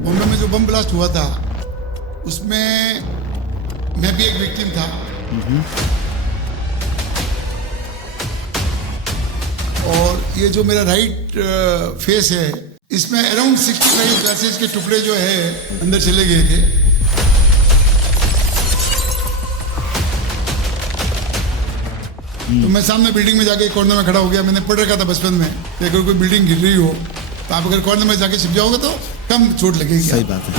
बॉम्बे में जो bomb blast हुआ था उसमें मैं भी एक विक्टिम था। और ये जो मेरा राइट फेस है इसमें अराउंड 65 ग्लासेस के टुकड़े जो है अंदर चले गए थे। तो मैं सामने बिल्डिंग में जाके कॉर्नर में खड़ा हो गया। मैंने पढ़ रखा था बचपन में कि अगर कोई बिल्डिंग गिर रही हो तो आप अगर कॉर्नर में जाके छिप जाओगे तो कम चोट लगेगी। सही बात है।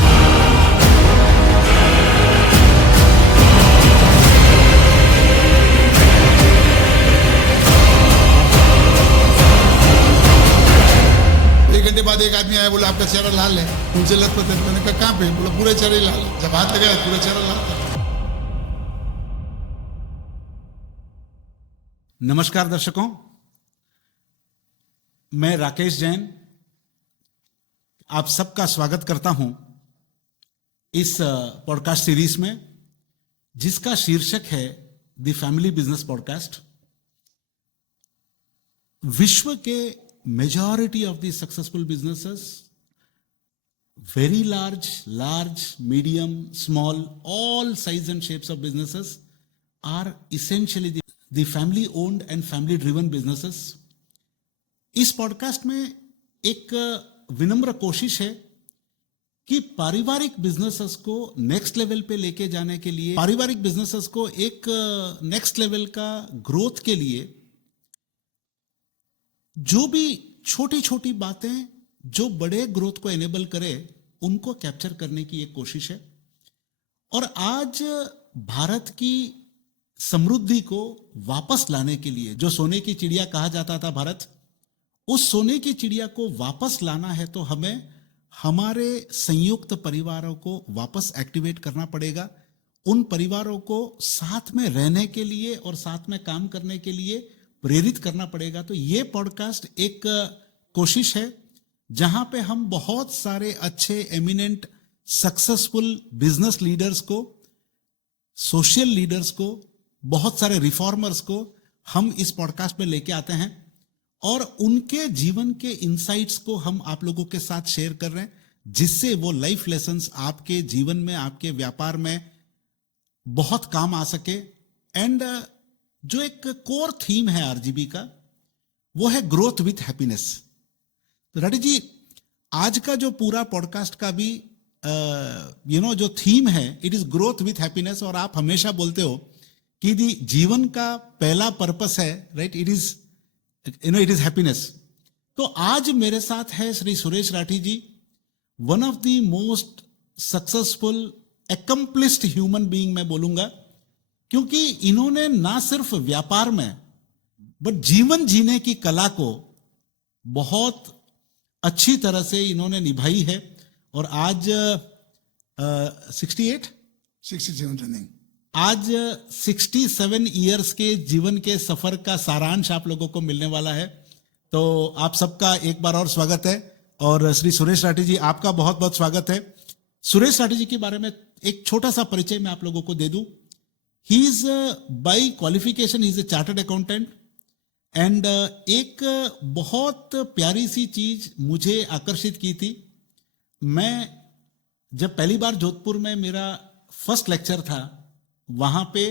एक घंटे बाद एक आदमी आया, बोला आपका चेहरा लाल है, उनसे लथपथ है। मैंने कहा कहाँ पे? बोला पूरा चेहरा ही लाल है। जब हाथ लगाया पूरा चेहरा लाल था। नमस्कार दर्शकों, मैं राकेश जैन आप सबका स्वागत करता हूं इस पॉडकास्ट सीरीज में, जिसका शीर्षक है द फैमिली बिजनेस पॉडकास्ट। विश्व के majority of the successful businesses, very large, medium, small, all size and shapes of businesses are essentially the family owned and family driven businesses. इस पॉडकास्ट में एक विनम्र कोशिश है कि पारिवारिक बिजनेसेस को नेक्स्ट लेवल पे लेके जाने के लिए, पारिवारिक बिजनेसेस को एक नेक्स्ट लेवल का ग्रोथ के लिए जो भी छोटी छोटी बातें जो बड़े ग्रोथ को एनेबल करे उनको कैप्चर करने की एक कोशिश है। और आज भारत की समृद्धि को वापस लाने के लिए, जो सोने की चिड़िया कहा जाता था भारत, उस सोने की चिड़िया को वापस लाना है तो हमें हमारे संयुक्त परिवारों को वापस एक्टिवेट करना पड़ेगा। उन परिवारों को साथ में रहने के लिए और साथ में काम करने के लिए प्रेरित करना पड़ेगा। तो ये पॉडकास्ट एक कोशिश है जहां पे हम बहुत सारे अच्छे एमिनेंट सक्सेसफुल बिजनेस लीडर्स को, सोशल लीडर्स को, बहुत सारे रिफॉर्मर्स को हम इस पॉडकास्ट में लेके आते हैं और उनके जीवन के इनसाइट्स को हम आप लोगों के साथ शेयर कर रहे हैं, जिससे वो लाइफ लेसन्स आपके जीवन में, आपके व्यापार में बहुत काम आ सके। एंड जो एक कोर थीम है आरजीबी का, वो है ग्रोथ विथ हैप्पीनेस। तो राठी जी, आज का जो पूरा पॉडकास्ट का भी जो थीम है, it is growth with happiness. और आप हमेशा बोलते हो कि जीवन का पहला पर्पस है, राइट, इट इज हैप्पीनेस। तो आज मेरे साथ है Shri Suresh Rathi ji, one of the most successful accomplished human being मैं बोलूंगा, क्योंकि इन्होंने ना सिर्फ व्यापार में बट जीवन जीने की कला को बहुत अच्छी तरह से इन्होंने निभाई है। और आज 67 रनिंग, आज 67 इयर्स के जीवन के सफर का सारांश आप लोगों को मिलने वाला है। तो आप सबका एक बार और स्वागत है। और श्री सुरेश राठी जी, आपका बहुत बहुत स्वागत है। सुरेश राठी जी के बारे में एक छोटा सा परिचय मैं आप लोगों को दे दूं। He is by qualification, he is a chartered accountant. And एक बहुत प्यारी सी चीज मुझे आकर्षित की थी। मैं जब पहली बार जोधपुर में मेरा फर्स्ट लेक्चर था, वहां पे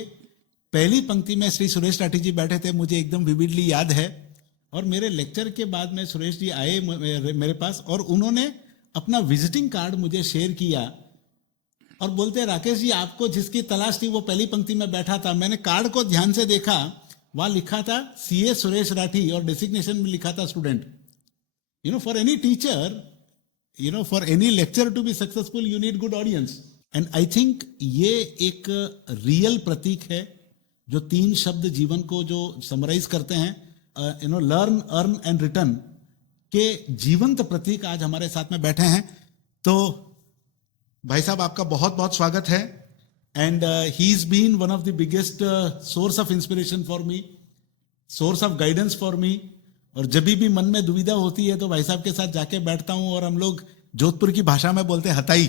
पहली पंक्ति में श्री सुरेश राठी जी बैठे थे, मुझे एकदम विविडली याद है। और मेरे लेक्चर के बाद में सुरेश जी आए मेरे पास और उन्होंने अपना विजिटिंग कार्ड मुझे शेयर किया और बोलते, राकेश जी आपको जिसकी तलाश थी वो पहली पंक्ति में बैठा था। मैंने कार्ड को ध्यान से देखा, वहां लिखा था सीए सुरेश राठी और डेसिग्नेशन में लिखा था student. For any teacher, for any lecture to be successful you need good audience. And I think ये एक रियल प्रतीक है, जो 3 शब्द जीवन को जो समराइज करते हैं, लर्न, अर्न एंड रिटर्न के जीवंत प्रतीक आज हमारे साथ में बैठे हैं। तो भाई साहब, आपका बहुत बहुत स्वागत है। And he is been one of the biggest source of inspiration for me, source of guidance for me. और जब भी मन में दुविधा होती है तो भाई साहब के साथ जाके बैठता हूं और हम लोग जोधपुर की भाषा में बोलते हैं हताई,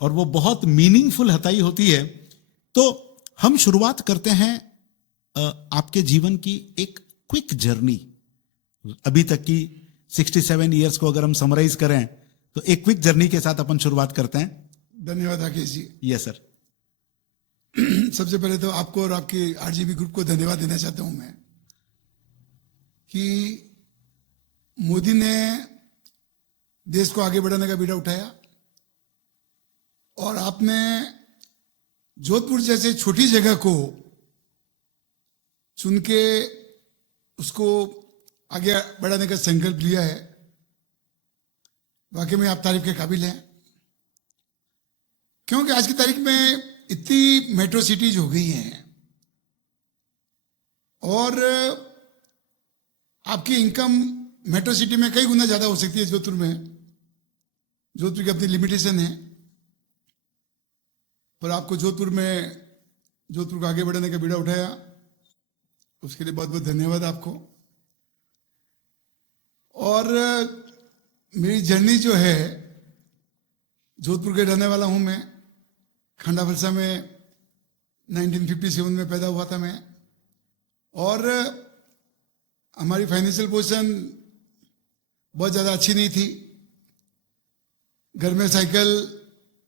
और वो बहुत मीनिंगफुल हताई होती है। तो हम शुरुआत करते हैं आपके जीवन की एक क्विक जर्नी, अभी तक की 67 ईयर्स को अगर हम समराइज करें तो एक क्विक जर्नी के साथ अपन शुरुआत करते हैं। धन्यवाद राकेश जी। Yes sir. सबसे पहले तो आपको और आपके आरजीबी ग्रुप को धन्यवाद देना चाहता हूं मैं कि मोदी ने देश को आगे बढ़ाने का बीड़ा उठाया और आपने जोधपुर जैसे छोटी जगह को चुन के उसको आगे बढ़ाने का संकल्प लिया है। वाकई में आप तारीफ के काबिल हैं, क्योंकि आज की तारीख में इतनी मेट्रो सिटीज हो गई हैं और आपकी इनकम मेट्रो सिटी में कई गुना ज्यादा हो सकती है जोधपुर में। जोधपुर की अपनी लिमिटेशन है, पर आपको जोधपुर को आगे बढ़ाने का बीड़ा उठाया, उसके लिए बहुत बहुत धन्यवाद आपको। और मेरी जर्नी जो है, जोधपुर के रहने वाला हूं मैं। खंडा फलसा में 1957 में पैदा हुआ था मैं, और हमारी फाइनेंशियल पोजीशन बहुत ज़्यादा अच्छी नहीं थी। घर में साइकिल,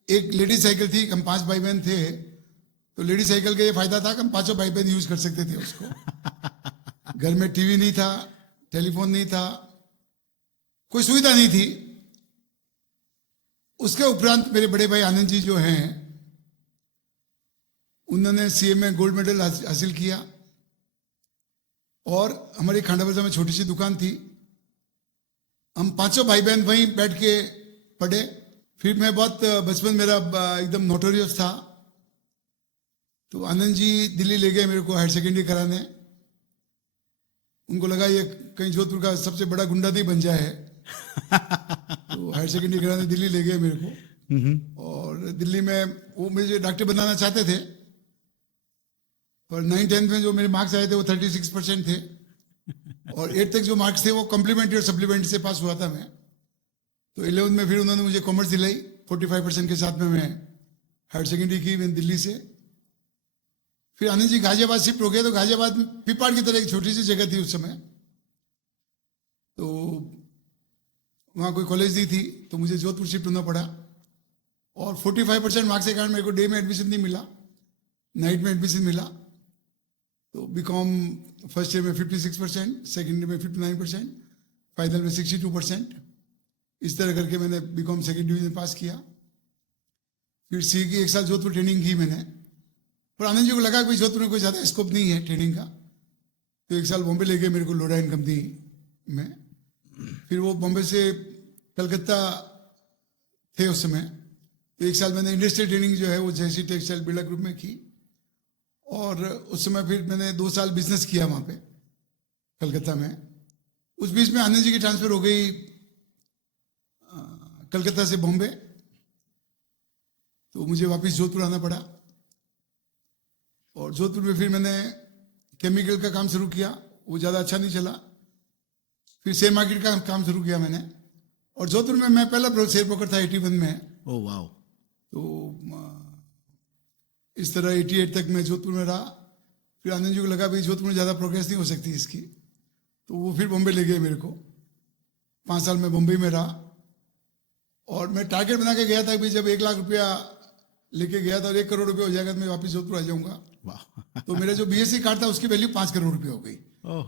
एक लेडीज साइकिल थी, हम 5 भाई बहन थे, तो लेडीज साइकिल का ये फायदा था कि हम 5 भाई बहन यूज कर सकते थे उसको। घर में टीवी नहीं था, टेलीफोन नहीं था, कोई सुविधा नहीं थी। उसके उपरांत मेरे बड़े भाई आनंद जी जो हैं, उन्होंने सीए में गोल्ड मेडल हासिल किया और हमारी खांडाबजा में छोटी सी दुकान थी। हम 5 भाई बहन वहीं बैठ के पढ़े। फिर मैं बहुत बचपन मेरा एकदम नोटोरियस था, तो आनंद जी दिल्ली ले गए मेरे को हायर सेकेंडरी कराने। उनको लगा ये कहीं जोधपुर का सबसे बड़ा गुंडा नहीं बन जाए, तो हायर सेकेंडरी कराने दिल्ली ले गए मेरे को। और दिल्ली में वो मुझे डॉक्टर बनाना चाहते थे, पर 9th-10th में जो मेरे मार्क्स आए थे वो 36% थे, और 8th तक जो मार्क्स थे वो कॉम्प्लीमेंट्री और सप्लीमेंट्री से पास हुआ था मैं। तो 11th में फिर उन्होंने मुझे कॉमर्स दिलाई 45% के साथ में मैं हायर सेकेंडरी की मैंने दिल्ली से। फिर आनंद जी गाजियाबाद शिफ्ट हो गए, तो गाजियाबाद में पिपाड़ की तरह एक छोटी सी जगह थी उस समय, तो वहाँ कोई कॉलेज नहीं थी, तो मुझे जोधपुर शिफ्ट होना पड़ा। और 45% मार्क्स के कारण मेरे को डे में एडमिशन नहीं मिला, नाइट में एडमिशन मिला। तो बीकॉम फर्स्ट ईयर में 56%, सेकेंड ईयर में 59%, फाइनल में 62%। इस तरह करके मैंने बीकॉम सेकेंड डिवीजन पास किया। फिर सी की 1 साल जोधपुर ट्रेनिंग की मैंने, पर आनंद जी को लगा कि जोधपुर में कोई ज़्यादा स्कोप नहीं है ट्रेनिंग का, तो 1 साल बॉम्बे ले गए मेरे को लोडाइन कंपनी में। फिर वो बॉम्बे से कलकत्ता थे उस समय, तो 1 साल मैंने इंडस्ट्रियल ट्रेनिंग जो है वो जैसी टेक्सटाइल बिरला ग्रुप में की। और उस समय फिर मैंने 2 साल बिजनेस किया वहाँ पे कलकत्ता में। उस बीच में आनंद जी की ट्रांसफर हो गई कलकत्ता से बॉम्बे, तो मुझे वापस जोधपुर आना पड़ा। और जोधपुर में फिर मैंने केमिकल का काम शुरू किया, वो ज़्यादा अच्छा नहीं चला। फिर शेयर मार्केट का काम शुरू किया मैंने, और जोधपुर में मैं पहला शेयर ब्रोकर था 81 में। Oh wow. तो इस तरह 88 तक मैं जोधपुर में रहा। फिर आनंद जी को लगा भाई जोधपुर में ज़्यादा प्रोग्रेस नहीं हो सकती इसकी, तो वो फिर बॉम्बे ले गए मेरे को। 5 साल में बॉम्बे में रहा, और मैं टारगेट बना के गया था कि जब 1 लाख रुपया लेके गया था और 1 करोड़ रुपया हो जाएगा तो मैं वापस जोधपुर आ जाऊंगा। तो मेरा जो बीएससी कार्ड था उसकी वैल्यू 5 करोड़ रुपया हो गई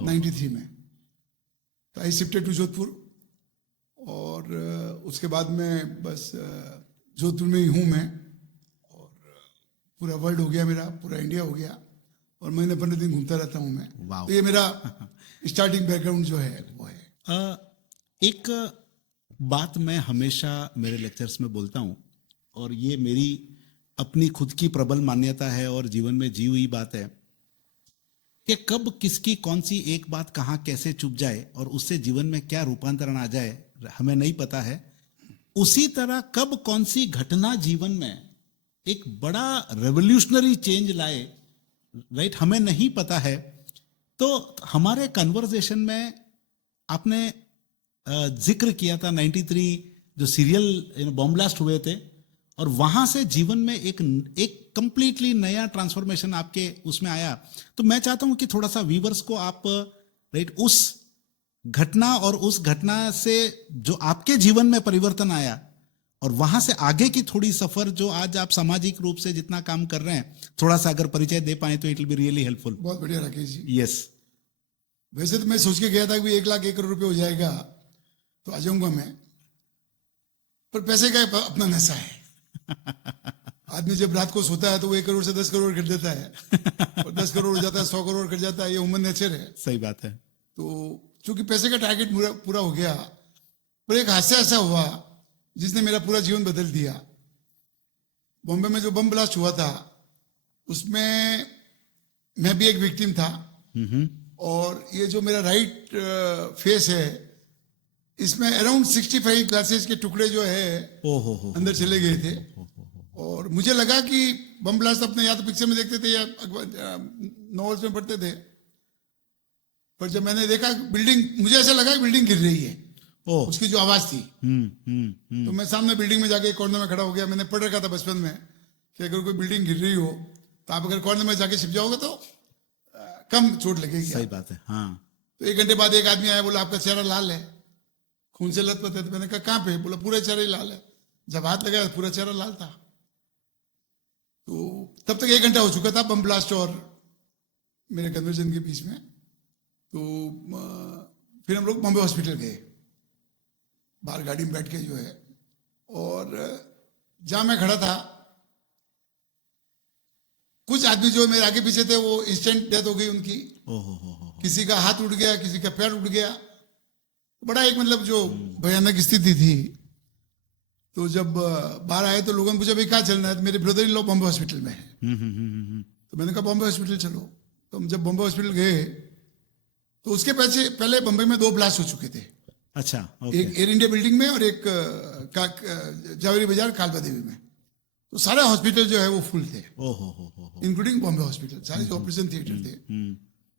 93 में। तो आई शिफ्टेड टू जोधपुर, और उसके बाद में बस जोधपुर में ही हूँ मैं, और पूरा वर्ल्ड हो गया मेरा, पूरा इंडिया हो गया, और महीने 15 दिन घूमता रहता हूँ मैं। तो ये मेरा स्टार्टिंग बैकग्राउंड जो है वो है। एक बात मैं हमेशा मेरे लेक्चर्स में बोलता हूँ, और ये मेरी अपनी खुद की प्रबल मान्यता है और जीवन में जी हुई बात है, कि कब किसकी कौन सी एक बात कहाँ कैसे चुप जाए और उससे जीवन में क्या रूपांतरण आ जाए हमें नहीं पता है। उसी तरह कब कौन सी घटना जीवन में एक बड़ा रेवोल्यूशनरी चेंज लाए, राइट, हमें नहीं पता है। तो हमारे कन्वर्सेशन में आपने जिक्र किया था 93 जो सीरियल बॉम्ब ब्लास्ट हुए थे, और वहां से जीवन में एक कंप्लीटली नया ट्रांसफॉर्मेशन आपके उसमें आया। तो मैं चाहता हूं कि थोड़ा सा व्यूवर्स को आप राइट उस घटना और उस घटना से जो आपके जीवन में परिवर्तन आया और वहां से आगे की थोड़ी सफर जो आज आप सामाजिक रूप से जितना काम कर रहे हैं, थोड़ा सा अगर परिचय दे पाए तो it will be really helpful. बहुत बढ़िया राकेश जी। यस। वैसे तो मैं सोच के गया था कि भी 1,01,00,000 करोड़ रुपए हो जाएगा तो आ जाऊंगा मैं, पर पैसे का अपना नशा है। आदमी जब रात को सोता है तो वो 1 करोड़ से 10 करोड़ कर देता है और 10 करोड़ हो जाता है, 100 करोड़ कर जाता है, ये ह्यूमन नेचर है। सही बात है। तो चूंकि पैसे का टारगेट पूरा हो गया, पर एक हादसा ऐसा हुआ जिसने मेरा पूरा जीवन बदल दिया। बॉम्बे में जो बम ब्लास्ट हुआ था उसमें मैं भी एक विक्टिम था, और ये जो मेरा राइट फेस है इसमें अराउंड 65 ग्लासेस के टुकड़े जो है अंदर चले गए थे। और मुझे लगा कि बम ब्लास्ट अपने या तो पिक्चर में देखते थे या नॉवेल्स में पढ़ते थे, पर जब मैंने देखा बिल्डिंग, मुझे ऐसा लगा कि बिल्डिंग गिर रही है, उसकी जो आवाज थी। तो मैं सामने बिल्डिंग में जाके कॉर्नर में खड़ा हो गया। मैंने पढ़ रखा था बचपन में कि अगर कोई बिल्डिंग गिर रही हो तो आप अगर कॉर्नर में जाके छिप जाओगे तो कम चोट लगेगी। सही बात है। हाँ। तो 1 घंटे बाद एक आदमी आया, बोला आपका चेहरा लाल है, खून से लथपथ है। तो मैंने कहा कहाँ पे? बोला पूरा चेहरा ही लाल है। जब हाथ लगाया पूरा चेहरा लाल था। तो तब तक 1 घंटा हो चुका था बम ब्लास्ट और मेरे कन्वर्जन के बीच में। तो फिर हम लोग बॉम्बे हॉस्पिटल गए, बाहर गाड़ी में बैठ के जो है, और जहां मैं खड़ा था कुछ आदमी जो मेरे आगे पीछे थे वो इंस्टेंट डेथ हो गई उनकी। किसी का हाथ उड़ गया, किसी का पैर उड़ गया। बड़ा एक मतलब जो भयानक स्थिति थी। तो जब बाहर आए तो लोगों ने पूछा भाई कहाँ चलना है? तो मेरे brother in law Bombay hospital में है। तो मैंने कहा बॉम्बे हॉस्पिटल चलो। तो हम जब बॉम्बे हॉस्पिटल गए तो उसके पहले बॉम्बे में 2 ब्लास्ट हो चुके थे। अच्छा। एक एयर इंडिया बिल्डिंग में और एक जावेरी बाजार कालका देवी में। तो सारे हॉस्पिटल जो है वो फुल थे, इंक्लूडिंग बॉम्बे हॉस्पिटल। सारे जो ऑपरेशन थिएटर थे।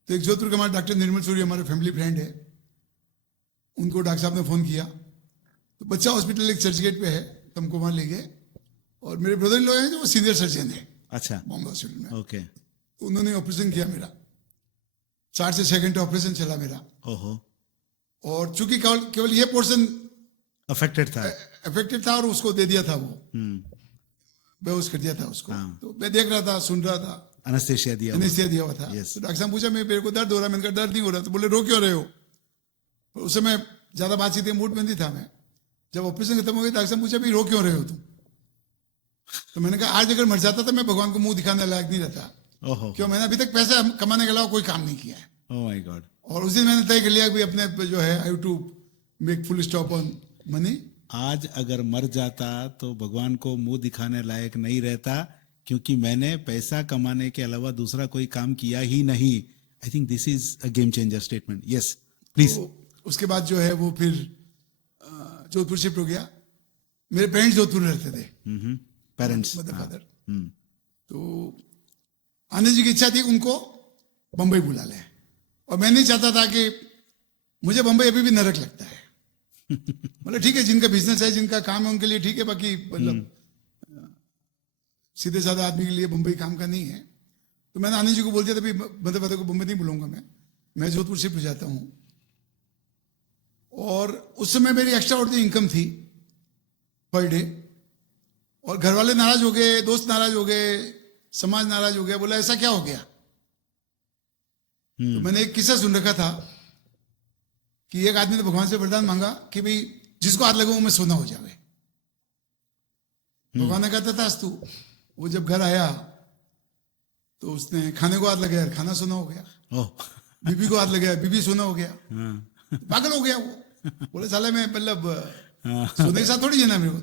तो एक जोधपुर के हमारे डॉक्टर निर्मल सूरी हमारे फैमिली फ्रेंड है, उनको डॉक्टर साहब ने फोन किया। तो बच्चा हॉस्पिटल एक चर्च गेट पे है, तो हमको वहां ले गए। और मेरे ब्रदर लोग हैं जो वो सीनियर सर्जन है। अच्छा। बॉम्बे हॉस्पिटल में। ओके। तो उन्होंने ऑपरेशन किया मेरा, 4 से 6 घंटे ऑपरेशन चला मेरा। और चूंकि केवल ये पोर्शन अफेक्टेड था और उसको दे दिया था, वो बेहोश कर दिया था उसको। तो मैं देख रहा था, सुन रहा था। एनेस्थीसिया दिया हुआ था। तो डॉक्टर साहब पूछा मेरे को दर्द हो रहा है? मैंने कहा दर्द नहीं हो रहा। तो बोले रो क्यों रहे हो? तो उस समय ज्यादा बातचीत मूड में नहीं था मैं। जब ऑपरेशन खत्म हो गया डॉक्टर साहब पूछा भाई रो क्यों रहे हो तुम? तो मैंने कहा आज अगर मर जाता तो मैं भगवान को मुंह दिखाने लायक नहीं रहता। क्यों? मैंने अभी तक पैसा कमाने के अलावा कोई काम नहीं किया है। Oh my God. और उस दिन मैंने तय कर लिया कि अपने जो है I have to make full stop on money. आज अगर मर जाता तो भगवान को मुंह दिखाने लायक नहीं रहता, क्योंकि मैंने पैसा कमाने के अलावा दूसरा कोई काम किया ही नहीं। I think this is a game changer statement. Yes please. उसके बाद जो है वो फिर जोधपुर शिफ्ट हो गया। मेरे पेरेंट्स जोधपुर में रहते थे, पेरेंट्स मदर फादर। तो आनंद जी की इच्छा थी उनको बंबई बुला ले, और मैं नहीं चाहता था कि मुझे बंबई अभी भी नरक लगता है। मतलब ठीक है, जिनका बिजनेस है, जिनका काम है, उनके लिए ठीक है, बाकी मतलब सीधे साधा आदमी के लिए बंबई काम का नहीं है। तो मैंने आनंद जी को बोल दिया था भाई मदर फादर को बंबई नहीं बुलाऊंगा मैं जोधपुर शिफ्ट हो जाता हूँ। और उस समय मेरी एक्स्ट्रा ऑर्डिनरी इनकम थी पर डे। और घर वाले नाराज हो गए, दोस्त नाराज हो गए, समाज नाराज हो गया। बोला ऐसा क्या हो गया? तो मैंने एक किस्सा सुन रखा था कि एक आदमी ने भगवान से वरदान मांगा कि भाई जिसको हाथ लगे वो में सोना हो जाए। भगवान ने कहा था तू। वो जब घर आया तो उसने खाने को हाथ लगाया, खाना सोना हो गया। बीबी को हाथ लगाया, बीबी सोना हो गया। पागल हो गया वो। बोले साले मैं मतलब सोने के साथ थोड़ी जीना मेरे को।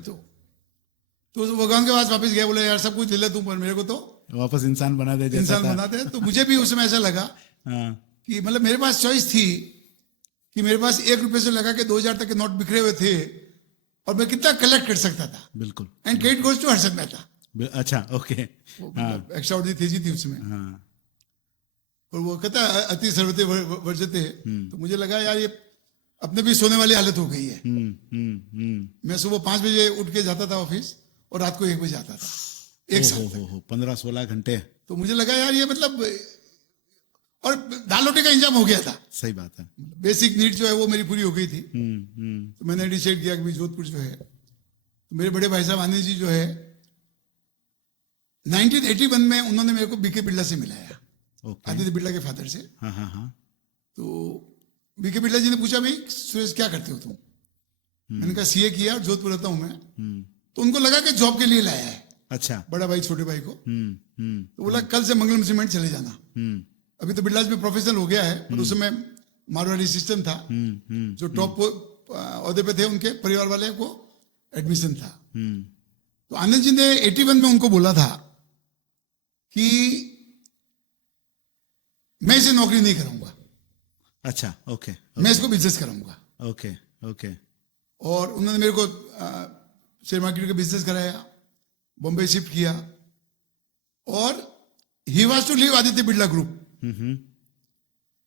तो भगवान के पास वापस गया, बोले यार सब कुछ ले ले तू, पर मेरे को तो वापस इंसान बना दे। तो मुझे भी उस समय ऐसा लगा कि मतलब मेरे पास चॉइस थी कि मेरे पास 1 रुपए से लगा के 2000 तक के नोट बिखरे हुए थे और मैं कितना कलेक्ट कर सकता था। बिल्कुल। And credit goes to Harshad Mehta. अच्छा, ओके। एक्स्ट्रा ऑर्डिनरी तेजी थी उसमें। और वो कहता अति सर्वते वर्जते। तो मुझे लगा यार ये अपने भी सोने वाली हालत हो गई है। मैं सुबह 5 बजे उठ के जाता था ऑफिस और रात को 1 बजे आता था, एक साथ 15-16 घंटे। तो मुझे लगा यार ये मतलब, और दाल रोटी का इंतजाम हो गया था। सही बात है। बेसिक नीड जो है वो मेरी पूरी हो गई थी। तो मैंने डिसाइड किया कि जोधपुर जो है तो मेरे बड़े भाई साहब आनंद जी जो है 1981 में उन्होंने मेरे को बीके बिरला से मिलाया, ओके। आदित्य बिरला के फादर से। हाँ हाँ हाँ। तो बीके बिरला जी ने पूछा, भाई सुरेश क्या करते हो तुम? मैंने कहा सीए किया और जोधपुर रहता हूं मैं। तो उनको लगा कि जॉब के लिए लाया है, अच्छा। बड़ा भाई छोटे भाई को। हम्म। तो बोला कल से मंगलम सीमेंट चले जाना। अभी तो बिरलाज में प्रोफेशनल हो गया है, पर उस समय मारवाड़ी सिस्टम था, जो टॉप ओहदे पे थे उनके परिवार वाले को एडमिशन था। तो आनंद जी ने 81 में उनको बोला था कि मैं इसे नौकरी नहीं कराऊंगा, अच्छा, ओके मैं इसको बिजनेस कराऊंगा। Okay okay. और उन्होंने मेरे को शेयर मार्केट का बिजनेस कराया, बॉम्बे शिफ्ट किया, और he was to leave Aditya Birla group.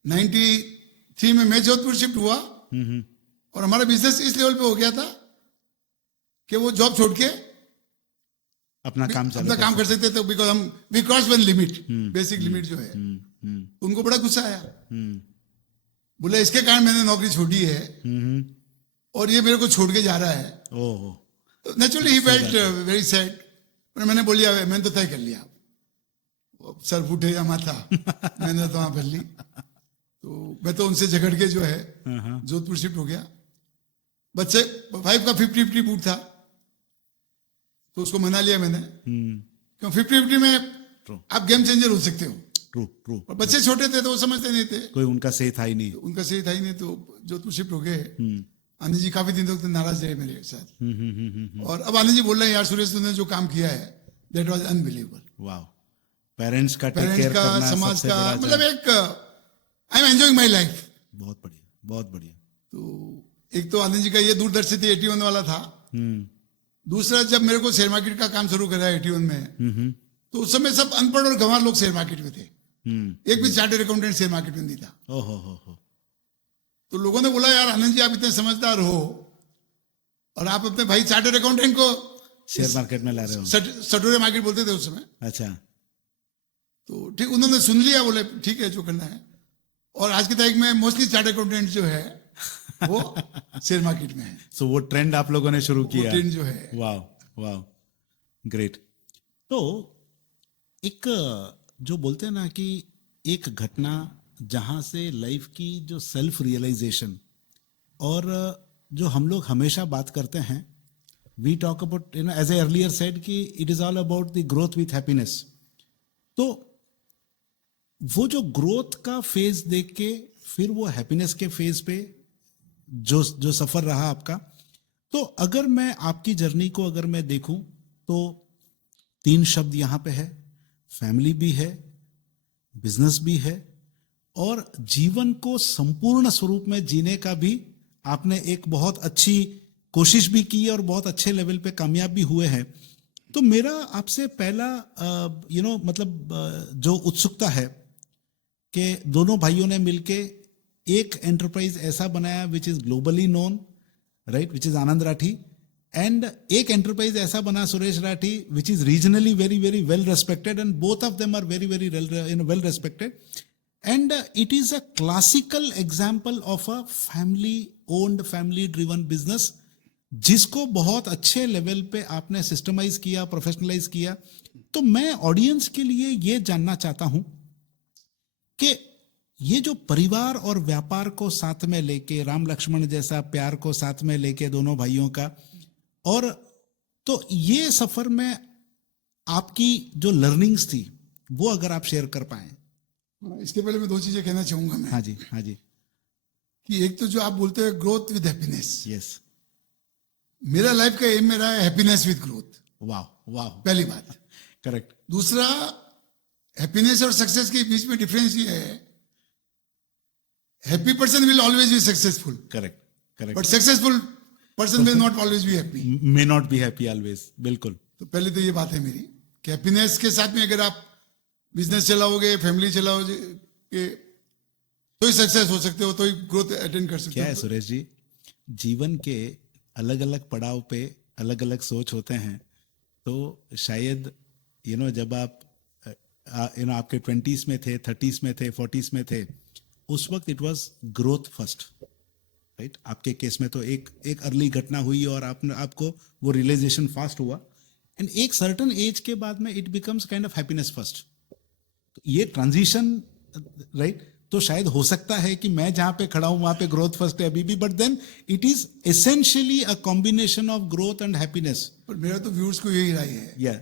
93 में मैं जोधपुर शिफ्ट हुआ, और हमारा बिजनेस इस लेवल पे हो गया था कि वो जॉब छोड़ के अपना काम कर सकते थे, बिकॉज हम we cross one limit, basic limit जो है। उनको बड़ा गुस्सा आया, बोले इसके कारण मैंने नौकरी छोड़ी है और ये मेरे को छोड़ के जा रहा है। तो naturally he felt very sad. पर मैंने बोलिया, मैंने तो तय कर लिया, सर फूटे या माथा, मैंने तो वहां भर ली। तो मैं तो उनसे झगड़ के जो है जोधपुर शिफ्ट हो गया। बच्चे 5 का 50-50 बूट था, तो उसको मना लिया मैंने, क्यों 50-50 में आप गेम चेंजर हो सकते हो। True true. और बच्चे छोटे थे तो वो समझते नहीं थे, कोई उनका सही था ही नहीं। उनका सही था ही नहीं। तो जोधपुर शिफ्ट हो गए। आनंद जी काफी दिन तक नाराज रहे मेरे साथ। और अब आनंद जी बोल रहे हैं, यार सुरेश तूने जो काम किया है दैट वाज अनबिलीवेबल। वाह, पेरेंट्स का समाज का, मतलब एक I am enjoying my life. बहुत बढ़िया, बहुत बढ़िया। तो एक तो आनंद जी का ये दूरदर्शी थी 81 वाला था। दूसरा, जब मेरे को शेयर मार्केट का काम शुरू करा 81 में, तो उस समय सब अनपढ़ और गंवार लोग शेयर मार्केट में थे। एक भी चार्टर्ड अकाउंटेंट शेयर मार्केट में नहीं था। ओहो। तो लोगों ने बोला, यार आनंद जी आप इतने समझदार हो और आप अपने भाई चार्टर्ड अकाउंटेंट को शेयर मार्केट में ला रहे हो। सटोरे मार्केट बोलते थे उस समय। अच्छा। तो ठीक, उन्होंने सुन लिया, बोले ठीक है जो करना है। और आज की तारीख में मोस्टली चार्टर्ड अकाउंटेंट जो है वो शेयर मार्केट में है। सो वो ट्रेंड आप लोगों ने शुरू किया, ट्रेंड जो है। वाह, ग्रेट। तो एक जो बोलते हैं ना कि एक घटना जहां से लाइफ की जो सेल्फ रियलाइजेशन, और जो हम लोग हमेशा बात करते हैं, we talk about as a earlier said कि it is all about the growth with happiness. तो वो जो ग्रोथ का फेज देख के फिर वो हैप्पीनेस के फेज पे जो सफर रहा आपका, तो अगर मैं आपकी जर्नी को अगर मैं देखूं तो 3 शब्द यहां पे है, फैमिली भी है, बिजनेस भी है, और जीवन को संपूर्ण स्वरूप में जीने का भी आपने एक बहुत अच्छी कोशिश भी की और बहुत अच्छे लेवल पे कामयाब भी हुए हैं। तो मेरा आपसे पहला मतलब जो उत्सुकता है कि दोनों भाइयों ने मिलके एक एंटरप्राइज ऐसा बनाया which is globally known, right, which is Anand Rathi, and एक एंटरप्राइज ऐसा बना Suresh Rathi which is regionally very very well respected, and both of them are very very well respected, and it is a classical example of a family owned, family driven business, जिसको बहुत अच्छे level पे आपने systemise किया, professionalise किया। तो मैं audience के लिए ये जानना चाहता हूं कि ये जो परिवार और व्यापार को साथ में लेके, राम लक्ष्मण जैसा प्यार को साथ में लेके दोनों भाइयों का, और तो ये सफर में आपकी जो लर्निंग्स थी वो अगर आप शेयर कर पाए। इसके पहले मैं 2 चीजें कहना चाहूंगा मैं। हाँ जी। कि एक तो जो आप बोलते हैं ग्रोथ विद हैप्पीनेस, यस, मेरा लाइफ का एम मेरा है हैप्पीनेस विद ग्रोथ। वाह, पहली बात। करेक्ट। दूसरा, हैप्पीनेस और सक्सेस के बीच में डिफरेंस ये है, happy person will always be successful, correct, but successful person will not always be happy, may not be happy always. बिल्कुल। तो पहले तो ये बात है मेरी कि हैप्पीनेस के साथ में अगर आप बिजनेस चलाओगे, फैमिली चलाओगे, तो ही सक्सेस हो सकते हो, तो ही ग्रोथ अटेंड कर सकते हो। क्या है सुरेश जी, जीवन के अलग अलग पड़ाव पे अलग अलग सोच होते हैं। तो शायद जब आप आपके 20s में थे, 30s में थे, 40s में थे, उस वक्त it was growth first, right? आपके केस में तो एक अर्ली घटना हुई और आपको वो रियलाइजेशन फास्ट हुआ, एंड एक सर्टन एज के बाद में it becomes kind of happiness first. ये ट्रांजिशन, राइट, तो शायद हो सकता है कि मैं जहां पे खड़ा हूं वहां पे ग्रोथ फर्स्ट है अभी भी, but then it is essentially a combination of growth and happiness. पर मेरा तो व्यूअर्स को यही राय है या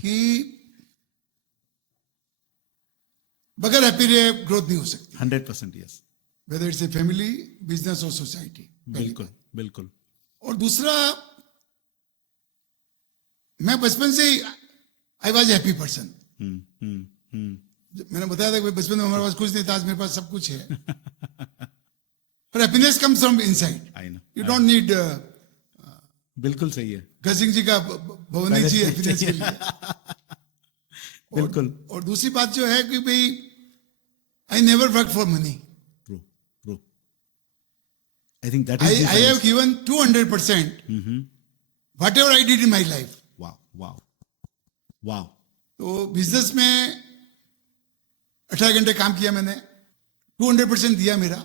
कि बगैर हैप्पी रहे ग्रोथ नहीं हो सकती. 100% yes. Whether it's a family, business और सोसाइटी. बिल्कुल बिल्कुल. और दूसरा, मैं बचपन से आई वॉज हैप्पी पर्सन. मैंने बताया था कि बचपन में हमारे पास कुछ नहीं था, आज मेरे पास सब कुछ है. पर happiness comes from inside. I know. You don't need बिल्कुल सही है. गसिंग जी का भवनी जी हैप्पीनेस के लिए. बिल्कुल. और दूसरी बात जो है कि भाई, I never work for money. True true. I think that I is have given 200% whatever I did in my life. Wow wow wow. तो बिजनेस में 18 घंटे काम किया मैंने, 200% दिया मेरा.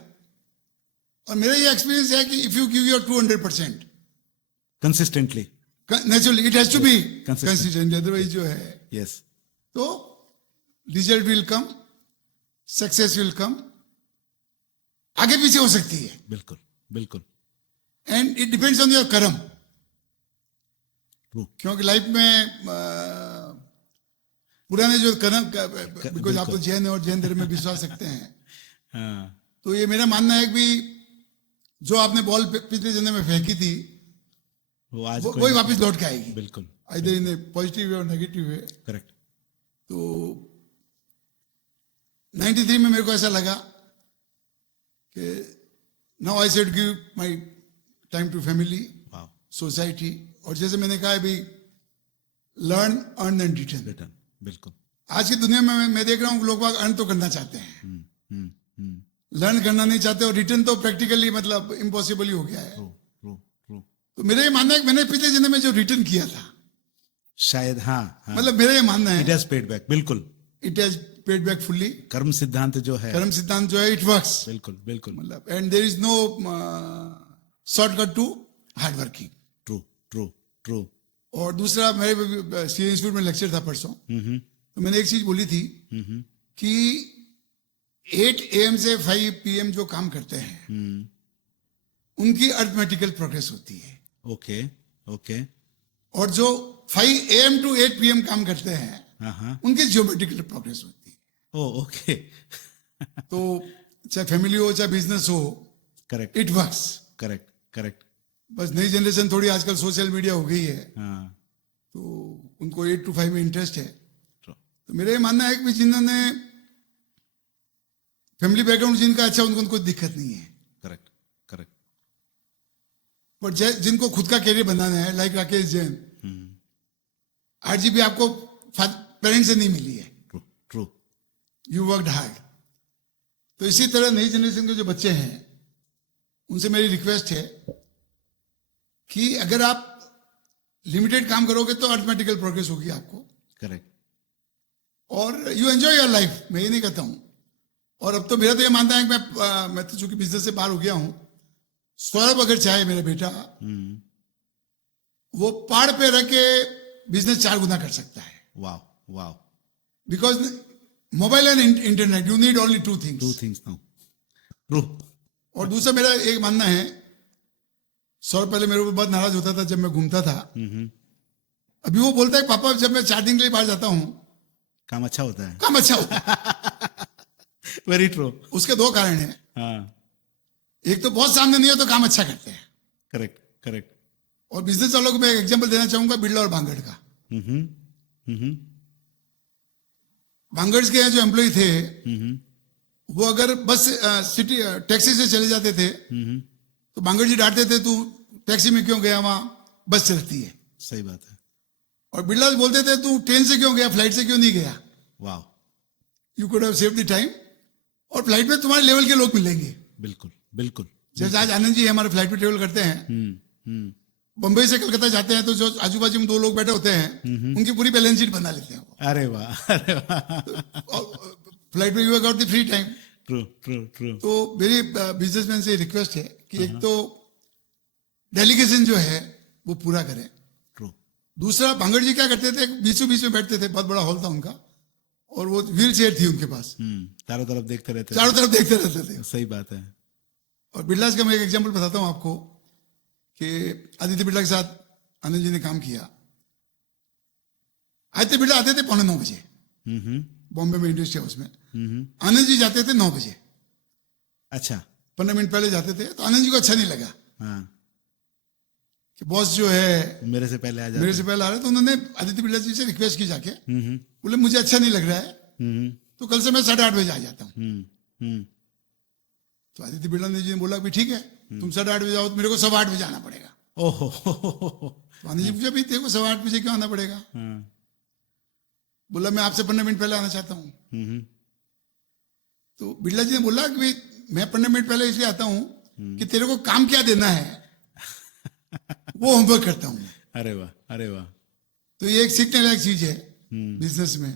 और मेरा ये एक्सपीरियंस है कि if you give your 200%, consistently. Naturally it has to be Consistent. Consistent, otherwise जो है यस. तो result will come, success will come. आगे पीछे हो सकती है, बिल्कुल बिल्कुल. And it depends on your karma. True. क्योंकि लाइफ में पुराने जो कर्म, बिकॉज आप तो जैन और जैन धर्म में विश्वास रखते हैं, हाँ. तो ये मेरा मानना है कि जो आपने बॉल पिछले जन्म में फेंकी थी वो आज वही वापस लौट के आएगी, बिल्कुल. आइदर इन पॉजिटिव वे और नेगेटिव वे. करेक्ट. तो 93 में मेरे को ऐसा लगा कि now I should give my time to family, wow. Society. और जैसे मैंने कहा अभी, learn, earn and return. Return. बिल्कुल. आज की दुनिया में मैं देख रहा हूँ लोग बाग अर्न तो करना चाहते हैं, लर्न करना नहीं चाहते, और रिटर्न तो प्रैक्टिकली मतलब इम्पॉसिबल ही हो गया है. True true true. तो मेरा ये मानना है कि मैंने पिछले जन्म में जो रिटर्न किया था, शायद हाँ, हाँ. मतलब मेरा ये मानना इट है हैज पेड बैक. बिल्कुल. It has paid back fully. कर्म सिद्धांत जो है, कर्म सिद्धांत जो है, इट वर्क्स. बिल्कुल बिल्कुल. मतलब and there is no shortcut to hard working. True true true. और दूसरा, मेरे सी इंस्टीट्यूट में लेक्चर था परसों, तो मैंने एक चीज बोली थी कि 8 AM से 5 PM जो काम करते हैं उनकी अर्थमेटिकल प्रोग्रेस होती है. Okay okay. और जो 5 AM to 8 PM काम करते हैं हाँ. उनकी जियोमेट्रिकल प्रोग्रेस होती है. ओ ओके. तो चाहे फैमिली हो चाहे बिजनेस हो, correct it works. Correct correct. बस नई जनरेशन थोड़ी आजकल सोशल मीडिया हो गई है, हाँ. तो उनको 8 to 5 में इंटरेस्ट है. True. तो मेरा ये मानना है कि जिन्होंने फैमिली बैकग्राउंड जिनका अच्छा, उनको कोई दिक्कत नहीं है. Correct correct. पर जिनको खुद का कैरियर बनाना है, लाइक राकेश जैन, RGB आपको पेरेंट्स से नहीं मिली है, true true. You worked hard. तो इसी तरह नई जनरेशन के जो बच्चे हैं उनसे मेरी रिक्वेस्ट है कि अगर आप लिमिटेड काम करोगे तो अर्थमेटिकल प्रोग्रेस होगी आपको, करेक्ट. और यू एंजॉय योर लाइफ. मैं ये नहीं कहता हूं. और अब तो मेरा तो ये मानना है कि मैं तो चूंकि बिजनेस से बाहर हो गया हूं, सौरभ अगर चाहे मेरा बेटा, वो पहाड़ पे रह के बिजनेस 4 गुना कर सकता है. Wow wow. Because mobile and internet, you need only 2 things. 2 things now. True. और दूसरा मेरा एक मानना है, सौरभ पहले मेरे ऊपर बहुत नाराज होता था जब मैं घूमता था. अभी वो बोलता है पापा जब मैं 4 दिन के लिए बाहर जाता हूं काम अच्छा होता है. काम अच्छा होता है. Very true. उसके 2 कारण हैं. हाँ. एक तो बहुत सामने नहीं हो तो काम अच्छा करते हैं. Correct correct. और बिजनेस वालों को मैं एक एग्जांपल देना चाहूंगा, बिरला और बांगड़ का. बांगड़ के जो एम्प्लॉय थे, वो अगर बस सिटी टैक्सी से चले जाते थे तो बांगड़ जी डांटते थे, तू टैक्सी में क्यों गया, वहां बस चलती है. सही बात है. और बिरला बोलते थे तू ट्रेन से क्यों गया, फ्लाइट से क्यों नहीं गया. Wow. You could have saved the time. और फ्लाइट में तुम्हारे लेवल के लोग मिलेंगे. बिल्कुल बिल्कुल. जैसे आज आनंद जी हमारे फ्लाइट में ट्रेवल करते हैं, बंबई से कलकत्ता जाते हैं, तो जो आजू बाजू में 2 लोग बैठे होते हैं उनकी पूरी बैलेंस शीट बना लेते हैं वो. अरे वाह अरे वाह. फ्लाइट में you got the free time. True true true तो मेरी बिजनेसमैन से रिक्वेस्ट है कि एक तो डेलीगेशन जो है वो पूरा करें। ट्रू दूसरा, भांगड़ जी क्या करते थे, बीचों बीच में बैठते थे, बहुत बड़ा हॉल था उनका, और वो व्हील चेयर थी उनके पास, चारों तरफ देखते रहते चारों तरफ देखते रहते थे। सही बात है। और बिरलास का मैं एक एग्जांपल बताता हूँ आपको कि आदित्य बिरला के साथ आनंद जी ने काम किया। आदित्य बिरला आते थे 9:45 बजे, बॉम्बे में इंडस्ट्री हाउस में। आनंद जी जाते थे 9 बजे, अच्छा 15 मिनट पहले जाते थे। तो आनंद जी को अच्छा नहीं लगा हाँ कि बॉस जो है मेरे से पहले आ जाते मेरे से पहले आ रहे। तो उन्होंने आदित्य बिरला जी से रिक्वेस्ट की जाके, बोले मुझे अच्छा नहीं लग रहा है, तो कल से मैं 8:30 बजे आ जाता हूँ। तो आदित्य बिरला जी ने बोला कि ठीक है, तुम 8:30 बजे आओ तो मेरे को 8:15 बजे आना पड़ेगा। ओहो तो आनंद जी पूछा भाई तेरे को 8:15 बजे क्यों आना पड़ेगा? बोला मैं आपसे 15 मिनट पहले आना चाहता हूँ। तो बिरला जी ने बोला कि भाई मैं 15 मिनट पहले इसलिए आता हूँ कि तेरे को काम क्या देना है वो होमवर्क करता हूँ। अरे वाह अरे वाह। तो ये एक सीखने लायक चीज है बिजनेस में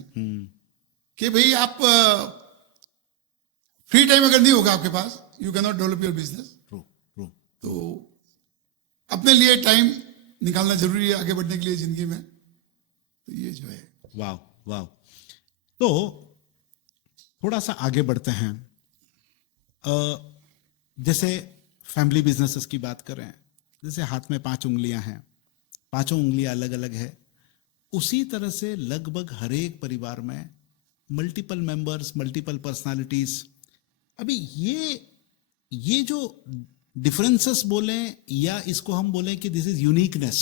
कि भाई आप फ्री टाइम अगर नहीं होगा आपके पास, you can not develop your business. True true तो अपने लिए टाइम निकालना जरूरी है आगे बढ़ने के लिए जिंदगी में। तो ये जो है, वाह वाह। तो थोड़ा सा आगे बढ़ते हैं। जैसे फैमिली बिजनेसेस की बात करें, जैसे हाथ में 5 उंगलियां हैं, 5 उंगलियां अलग अलग है, उसी तरह से लगभग हर एक परिवार में मल्टीपल मेंबर्स, मल्टीपल पर्सनालिटीज। अभी ये जो डिफरेंसेस बोलें या इसको हम बोलें कि दिस इज यूनिकनेस,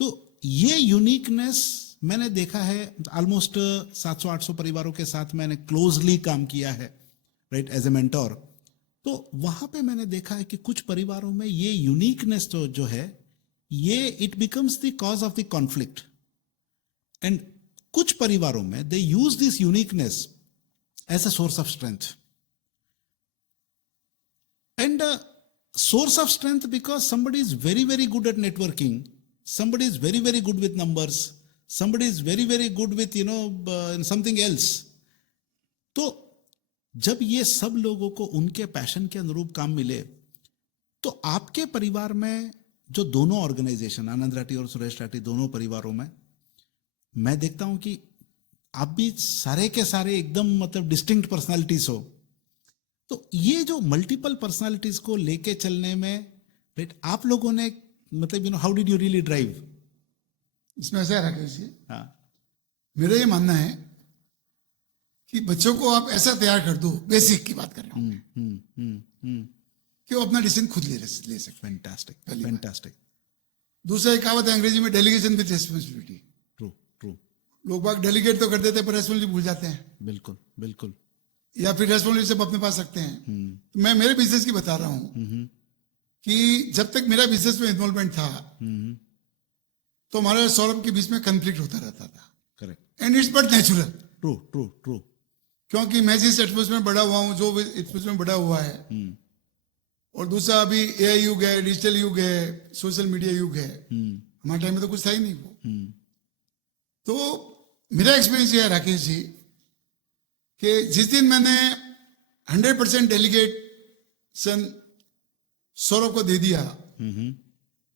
तो ये यूनिकनेस मैंने देखा है ऑलमोस्ट 700-800 परिवारों के साथ मैंने क्लोजली काम किया है, राइट, एज ए मेंटोर। तो वहां पे मैंने देखा है कि कुछ परिवारों में ये यूनिकनेस जो है ये it becomes the cause of the conflict, and कुछ परिवारों में they use this uniqueness as a source of strength, and source of strength because somebody is very very good at networking, somebody is very very good with numbers, somebody is very very good with something else. तो जब ये सब लोगों को उनके passion के अनुरूप काम मिले, तो आपके परिवार में जो दोनों ऑर्गेनाइजेशन आनंद राठी और सुरेश राठी दोनों परिवारों में मैं देखता हूं कि आप भी सारे के सारे एकदम मतलब डिस्टिंक्ट पर्सनालिटीज हो। तो ये जो मल्टीपल पर्सनालिटीज को लेके चलने में, राइट, आप लोगों ने मतलब how did you really drive? इसमें ऐसा है राकेश जी, हाँ, मेरा ये मानना है कि बच्चों को आप ऐसा तैयार कर दो, बेसिक की बात कर रहा हूं, कि वो अपना डिसीजन खुद ले सके। Fantastic fantastic. दूसरा एक कहावत है अंग्रेजी में, delegation with responsibility. True true. लोग बाग डेलीगेट तो कर देते हैं पर रेस्पॉन्सिबिलिटी भूल जाते हैं, बिल्कुल बिल्कुल। या फिर रेस्पॉन्सिबिलिटी सब अपने पास रखते हैं। तो मैं मेरे बिजनेस की बता रहा हूं कि जब तक मेरा बिजनेस में इन्वॉल्वमेंट था तो हमारे सौरभ के बीच में कंफ्लिक्ट होता रहता था। Correct, and it's but natural. True true true. क्योंकि मैं जिस एटमॉस्फेयर में बड़ा हुआ हूँ, जो एटमॉस्फेयर में बड़ा हुआ है, और दूसरा अभी एआई युग है, डिजिटल युग है, सोशल मीडिया युग है, हमारे टाइम में तो कुछ था ही नहीं वो। तो मेरा एक्सपीरियंस ये है राकेश जी कि जिस दिन मैंने 100% डेलीगेशन सौरभ को दे दिया,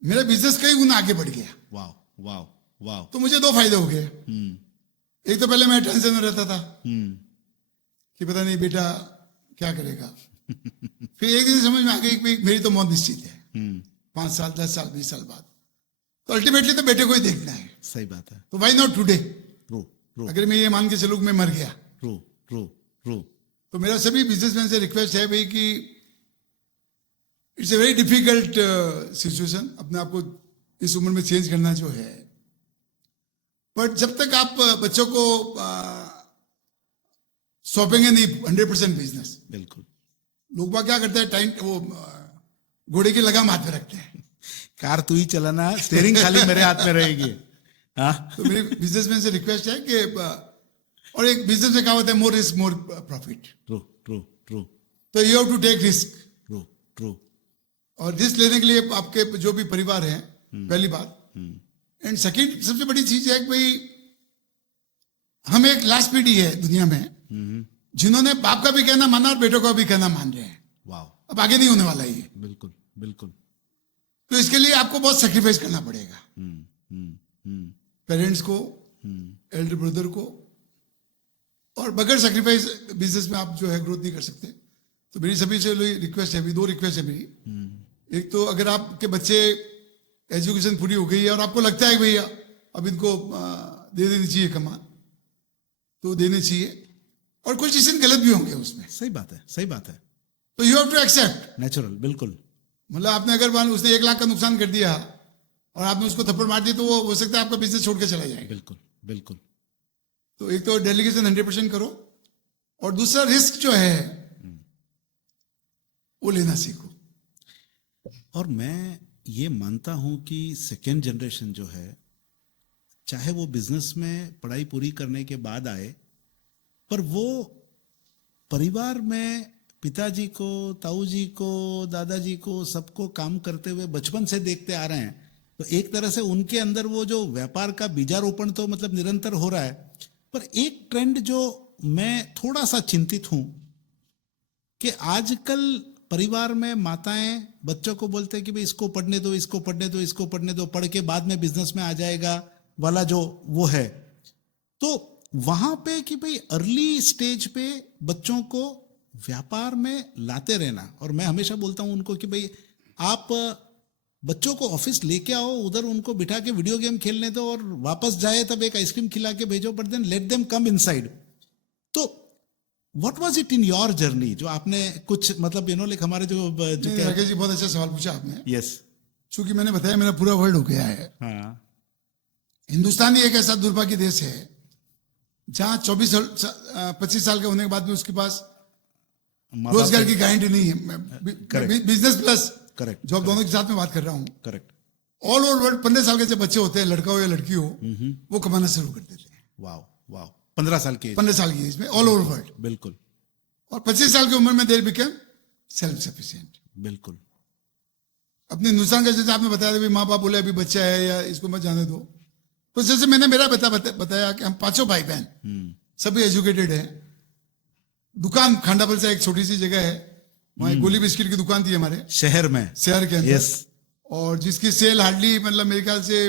मेरा बिजनेस कई गुना आगे बढ़ गया। वाह वाह वाह। तो मुझे 2 फायदे हो गए। एक तो पहले मैं टेंशन में रहता था कि पता नहीं बेटा क्या करेगा। फिर एक दिन समझ में आ गई कि मेरी तो मौत निश्चित है 5 साल 10 साल 20 साल बाद, तो अल्टीमेटली तो बेटे को ही देखना है। सही बात है। तो why not today? True true. अगर मैं ये मान के चलूं कि मैं मर गया, ट्रू ट्रू ट्रू। तो मेरा सभी बिजनेसमैन से रिक्वेस्ट है भाई कि it's a very difficult situation अपने आप को इस उम्र में चेंज करना जो है, बट जब तक आप बच्चों को सौंपेंगे नहीं 100% बिजनेस, बिल्कुल। लोग बाग क्या करते हैं, टाइम वो घोड़े की लगाम हाथ में रखते हैं, कार तू ही चलाना, स्टीयरिंग खाली मेरे हाथ में रहेगी। हाँ, तो मेरी बिजनेसमैन से रिक्वेस्ट है कि और एक बिजनेस में कहावत है, more risk more profit. True true true. तो you have to take risk. True true. और रिस्क लेने के लिए आपके जो भी परिवार हैं, पहली बात। एंड सेकंड सबसे बड़ी चीज है कि भाई हम एक लास्ट पीढ़ी है दुनिया में जिन्होंने बाप का भी कहना माना और बेटों का भी कहना मान रहे हैं। वाह, अब आगे नहीं होने वाला ये। बिल्कुल बिल्कुल। तो इसके लिए आपको बहुत सेक्रीफाइस करना पड़ेगा, पेरेंट्स को, एल्डर ब्रदर को, और बगैर सेक्रीफाइस बिजनेस में आप जो है ग्रोथ नहीं कर सकते। तो मेरी सभी से रिक्वेस्ट है, अभी 2 रिक्वेस्ट है मेरी। एक तो अगर आपके बच्चे एजुकेशन पूरी हो गई है और आपको लगता है कि भैया अब इनको दे देनी चाहिए कमान, तो देने चाहिए, और कुछ डिसीजन गलत भी होंगे उसमें, सही बात है, सही बात है, तो you have to accept. Natural, बिल्कुल। मतलब आपने अगर उसने 1 लाख का नुकसान कर दिया और आपने उसको थप्पड़ मार दिया, तो वो हो सकता है आपका बिजनेस छोड़ के चला जाएगा। बिल्कुल बिल्कुल। तो एक तो डेलीगेशन 100% करो, और दूसरा रिस्क जो है वो लेना सीखो। और मैं ये मानता हूं कि सेकेंड जनरेशन जो है, चाहे वो बिजनेस में पढ़ाई पूरी करने के बाद आए, पर वो परिवार में पिताजी को, ताऊ जी को, दादाजी को, सबको काम करते हुए बचपन से देखते आ रहे हैं। तो एक तरह से उनके अंदर वो जो व्यापार का बीजारोपण तो मतलब निरंतर हो रहा है। पर एक ट्रेंड जो मैं थोड़ा सा चिंतित हूं कि आजकल परिवार में माताएं बच्चों को बोलते हैं कि भाई इसको पढ़ने दो, इसको पढ़ने दो, इसको पढ़ने दो, पढ़ के बाद में बिजनेस में आ जाएगा वाला जो वो है। तो वहां पे कि भाई अर्ली स्टेज पे बच्चों को व्यापार में लाते रहना। और मैं हमेशा बोलता हूं उनको कि भाई आप बच्चों को ऑफिस लेके आओ, उधर उनको बिठा के वीडियो गेम खेलने दो, और वापस जाए तब एक आइसक्रीम खिला के भेजो, but then let them come inside. तो what was it in your journey, जो आपने कुछ मतलब लाइक हमारे जो राकेश जी बहुत अच्छा सवाल पूछा आपने। यस, चूंकि मैंने बताया मेरा पूरा वर्ल्ड हो गया है। हाँ, हिंदुस्तान ही एक ऐसा दुर्भाग्य देश है जहां 25 साल के होने के बाद भी उसके पास रोजगार की गारंटी नहीं है। बिजनेस प्लस करेक्ट, जॉब दोनों के साथ में बात कर रहा हूँ। करेक्ट। ऑल ओवर वर्ल्ड 15 साल के जब बच्चे होते हैं, लड़का हो या लड़की हो, वो कमाना शुरू कर देते हैं। वाह वाह, 15 साल की 15 साल की एज में ऑल ओवर वर्ल्ड। बिल्कुल। और 25 साल की उम्र में देर बिकम सेल्फ सफिशिएंट। बिल्कुल। अपने हिंदुस्तान का जैसे आपने बताया था, माँ बाप बोले अभी बच्चा है या इसको मत जाने दो, तो जैसे मैंने मेरा बताया कि हम 5 भाई बहन सभी एजुकेटेड है। दुकान खांडापल से एक छोटी सी जगह है, वहाँ एक गोली बिस्किट की दुकान थी हमारे शहर के अंदर। यस। और जिसकी सेल हार्डली मतलब मेरे ख्याल से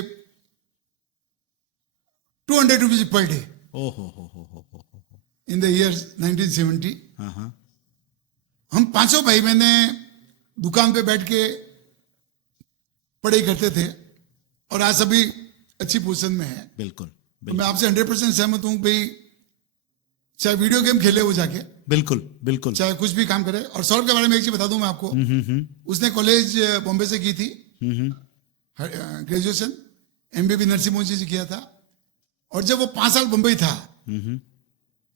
200 rupees per day in the year 1970। हम 5 भाई बहने दुकान पे बैठ के पढ़ाई करते थे, और आज सभी अच्छी पोजीशन में है। बिल्कुल, तो मैं आपसे 100% सहमत हूं भाई, चाहे वीडियो गेम खेले वो जाके, बिल्कुल बिल्कुल, चाहे कुछ भी काम करे। और सौरभ के बारे में एक चीज बता दूं मैं आपको, उसने कॉलेज बॉम्बे से की थी, ग्रेजुएशन, MBA भी नरसिंह मोहन जी से किया था। और जब वो 5 साल बम्बई था,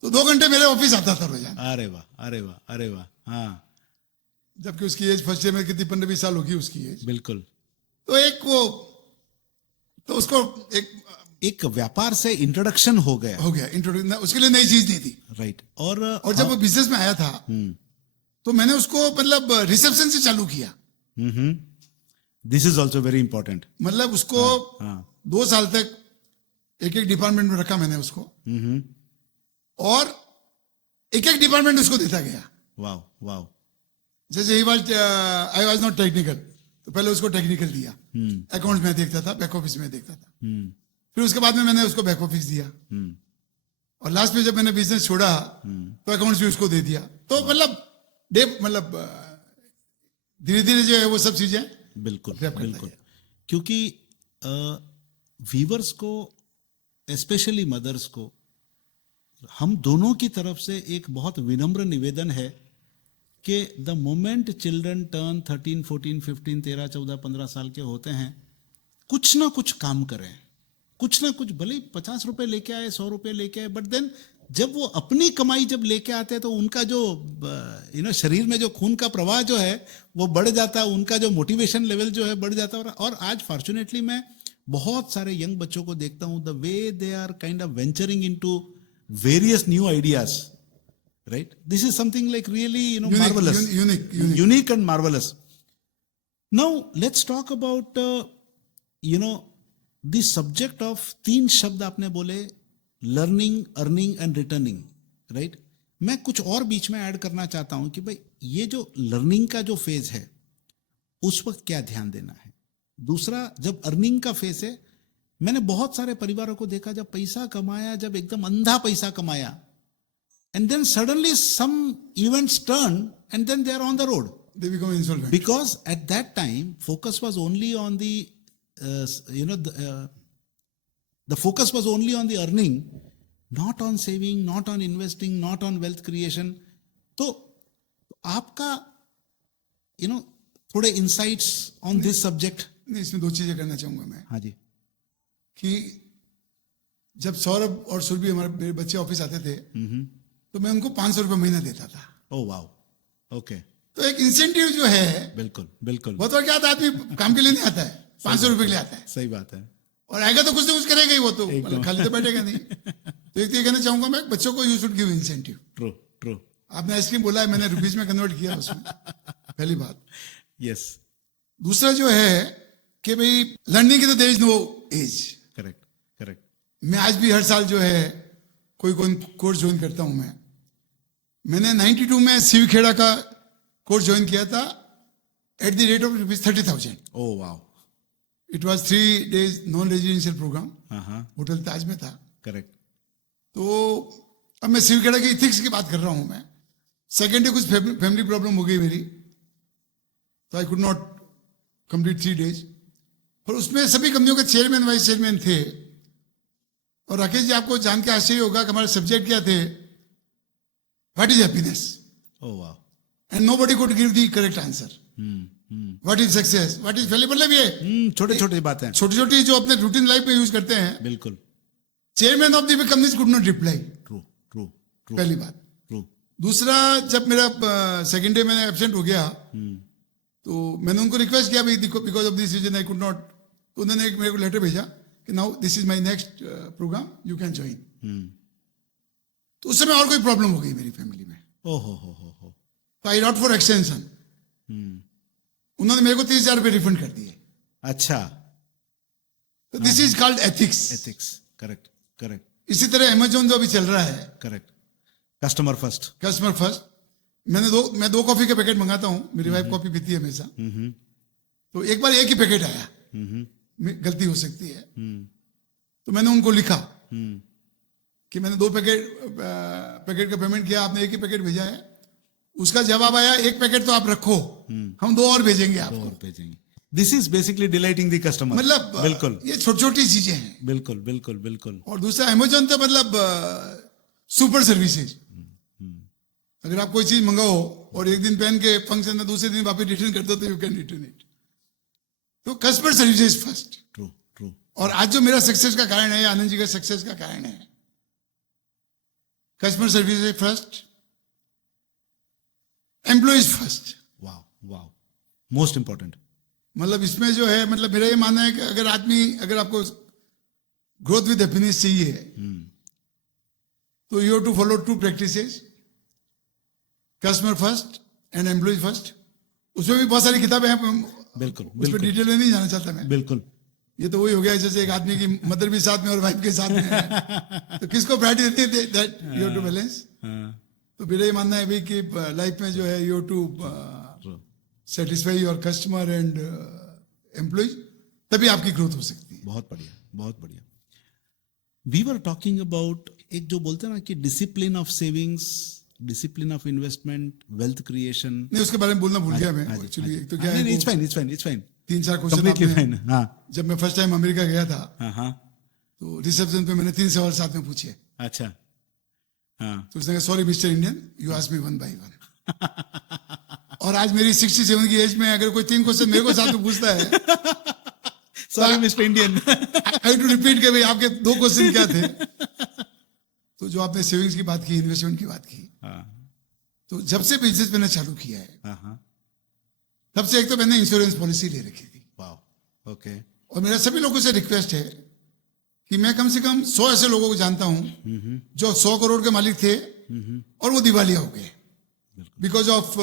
तो 2 घंटे मेरे ऑफिस आता था रोजाना। अरे वाह, अरे वाह, अरे वाह। हाँ, जबकि उसकी एज फर्स्ट ईयर में कितनी 15-20 साल होगी उसकी एज। बिल्कुल। तो उसको एक व्यापार से इंट्रोडक्शन हो गया इंट्रोडक्शन, उसके लिए नई चीज नहीं थी। राइट। और जब वो बिजनेस में आया था, तो मैंने उसको मतलब रिसेप्शन से चालू किया। This is also very important. मतलब उसको 2 साल तक एक डिपार्टमेंट में रखा मैंने उसको, और एक डिपार्टमेंट उसको देता गया। वाह वाह। जैसे आई वाज नॉट टेक्निकल, तो पहले उसको टेक्निकल दिया, अकाउंट्स में देखता था, बैक ऑफिस में देखता था। फिर उसके बाद में मैंने उसको बैक ऑफिस दिया, और लास्ट में जब मैंने बिजनेस छोड़ा तो अकाउंट्स भी उसको दे दिया। तो मतलब धीरे धीरे जो है वो सब चीजें बिल्कुल बिल्कुल। क्योंकि वीवर्स को, स्पेशली मदर्स को, हम दोनों की तरफ से एक बहुत विनम्र निवेदन है कि द मोमेंट चिल्ड्रन टर्न 13, 14, 15, 13, 14, 15 साल के होते हैं, कुछ ना कुछ काम करें, कुछ ना कुछ, भले 50 रुपए लेके आए, 100 रुपए लेके आए, बट देन जब वो अपनी कमाई जब लेके आते हैं, तो उनका जो शरीर में जो खून का प्रवाह जो है वो बढ़ जाता है, उनका जो मोटिवेशन लेवल जो है बढ़ जाता है। और आज फॉर्चुनेटली मैं बहुत सारे यंग बच्चों को देखता हूं, the way they are kind of venturing into various new ideas, right? This is something like really marvelous, unique and marvelous. Now let's talk about the subject of 3 शब्द आपने बोले, learning, earning and returning, right? मैं कुछ और बीच में add करना चाहता हूं कि भाई ये जो लर्निंग का जो फेज है उस वक्त क्या ध्यान देना है। दूसरा, जब अर्निंग का फेज है, मैंने बहुत सारे परिवारों को देखा जब पैसा कमाया, जब एकदम अंधा पैसा कमाया, and then suddenly some events turn and then they are on the road They become insolvent. because at that time focus was only on the the focus was only on the earning, not on saving, not on investing, not on wealth creation. तो आपका थोड़े insights on this subject. नहीं, इसमें दो चीजें करना चाहूंगा मैं हाँ जी। कि जब सौरभ और सुरभि हमारे मेरे बच्चे ऑफिस आते थे तो मैं उनको 500 रुपये महीना देता था। Oh wow, okay. तो एक इंसेंटिव जो है, बिल्कुल बिल्कुल, बहुत बार क्या आता है, आदमी काम के लिए नहीं आता है, 500 रुपये के लिए आता है, सही बात है, और आएगा तो कुछ ना कुछ करेगा ही, वो तो एकदम। खाली तो बैठेगा नहीं। तो एक तो ये कहना चाहूंगा मैं, बच्चों को you should give incentive. True true, आपने आइसक्रीम बोला है, मैंने रुपीज में कन्वर्ट किया उसमें, पहली बात। यस, दूसरा जो है कि भाई लर्निंग की तो there is no age. Correct correct. मैं आज भी हर साल जो है कोई कोर्स ज्वाइन करता हूं। मैंने 92 में शिवखेड़ा का कोर्स ज्वाइन किया था at the rate of ₹30,000। Oh wow, it was 3 days non residential programme, हाँ, होटल ताज में था। करेक्ट। तो अब मैं शिवखेड़ा की इथिक्स की बात कर रहा हूं। मैं सेकेंड डे कुछ फैमिली प्रॉब्लम हो गई मेरी, तो आई कुड नॉट कंप्लीट 3 days। और उसमें सभी कंपनियों के चेयरमैन वाइस चेयरमैन थे। और राकेश जी, आपको जान के आश्चर्य होगा कि हमारे सब्जेक्ट क्या थे, what is happiness, oh wow, and nobody could give the correct answer. What is success, what is failure, मतलब ये छोटे छोटे बातें, छोटी छोटी जो अपने रूटीन लाइफ में यूज करते हैं। बिल्कुल। Chairman of the companies could not reply. True true true, पहली बात। ट्रू। दूसरा, जब मेरा सेकेंड डे मैंने एब्सेंट हो गया, तो मैंने उनको रिक्वेस्ट किया भाई because of this reason I could not. तो उन्होंने एक मेरे को लेटर भेजा कि now this is my next programme, you can join. तो उस समय और कोई प्रॉब्लम हो गई मेरी फैमिली में। हो। तो आई रॉट फॉर एक्सटेंशन। उन्होंने मेरे को 30,000 रुपये रिफंड कर दिए। अच्छा, तो this is called ethics. Ethics, correct correct इसी तरह अमेजोन जो अभी चल रहा है, correct, customer first. Customer first. मैं 2 कॉफी के पैकेट मंगाता हूं, मेरी वाइफ कॉफी पीती है हमेशा। तो एक बार एक ही पैकेट आया, गलती हो सकती है। तो मैंने उनको लिखा कि मैंने 2 पैकेट का पेमेंट किया, आपने एक ही पैकेट भेजा है। उसका जवाब आया, एक पैकेट तो आप रखो, हम 2 और भेजेंगे आपको। This is basically delighting the customer. मतलब बिल्कुल, ये छोटी छोटी चीजें हैं। बिल्कुल बिल्कुल बिल्कुल। और दूसरा, अमेजोन तो मतलब सुपर सर्विसेज। अगर आप कोई चीज मंगाओ और एक दिन पहन के फंक्शन में दूसरे दिन वापस रिटर्न कर दो, तो यू कैन रिटर्न इट। तो customer services first. True true. और आज जो मेरा सक्सेस का कारण है, आनंद जी का सक्सेस का कारण है, customer services first, employees first. Wow wow, most important. मतलब इसमें जो है, मतलब मेरा ये मानना है कि अगर आपको ग्रोथ विद हैप्पीनेस चाहिए, तो you have to follow 2 practices, customer first and employ first. उसमें भी बहुत सारी किताबें हैं, बिल्कुल, उसमें डिटेल में नहीं जाना चाहता मैं। बिल्कुल। ये तो वही हो गया जैसे एक आदमी की मदर भी साथ में और वाइफ के साथ में है। तो किसको प्रायोरिटी देती है, that you have to balance. तो मेरा ये मानना है भाई कि लाइफ में जो है, you have to satisfy your customer and employ, तभी आपकी ग्रोथ हो सकती है। बहुत बढ़िया, बहुत बढ़िया। वी वर टॉकिंग अबाउट, एक जो बोलते हैं ना कि discipline of savings, discipline of investment, wealth creation. नहीं, उसके बारे में बोलना भूल गया मैं एक्चुअली। एक तो क्या है, it's fine. 3-4 completely fine. Question हाँ, जब मैं फर्स्ट टाइम अमेरिका गया था, हाँ, तो रिसेप्शन पे मैंने 3 सवाल साथ में पूछे। अच्छा, हाँ। तो उसने कहा, sorry mister Indian, you ask me 1 by 1। और आज मेरी 67 की एज में अगर कोई 3 क्वेश्चन मेरे को साथ में पूछता है, sorry mister Indian, I to repeat के भाई आपके 2 क्वेश्चन क्या थे। तो जो आपने सेविंग्स की बात की, इन्वेस्टमेंट की बात की, तो जब से बिजनेस मैंने चालू किया है, तब से एक तो मैंने इंश्योरेंस पॉलिसी ले रखी थी। वाह, ओके। और मेरा सभी लोगों से रिक्वेस्ट है कि मैं कम से कम 100 ऐसे लोगों को जानता हूं जो 100 करोड़ के मालिक थे और वो दिवालिया हो गए because of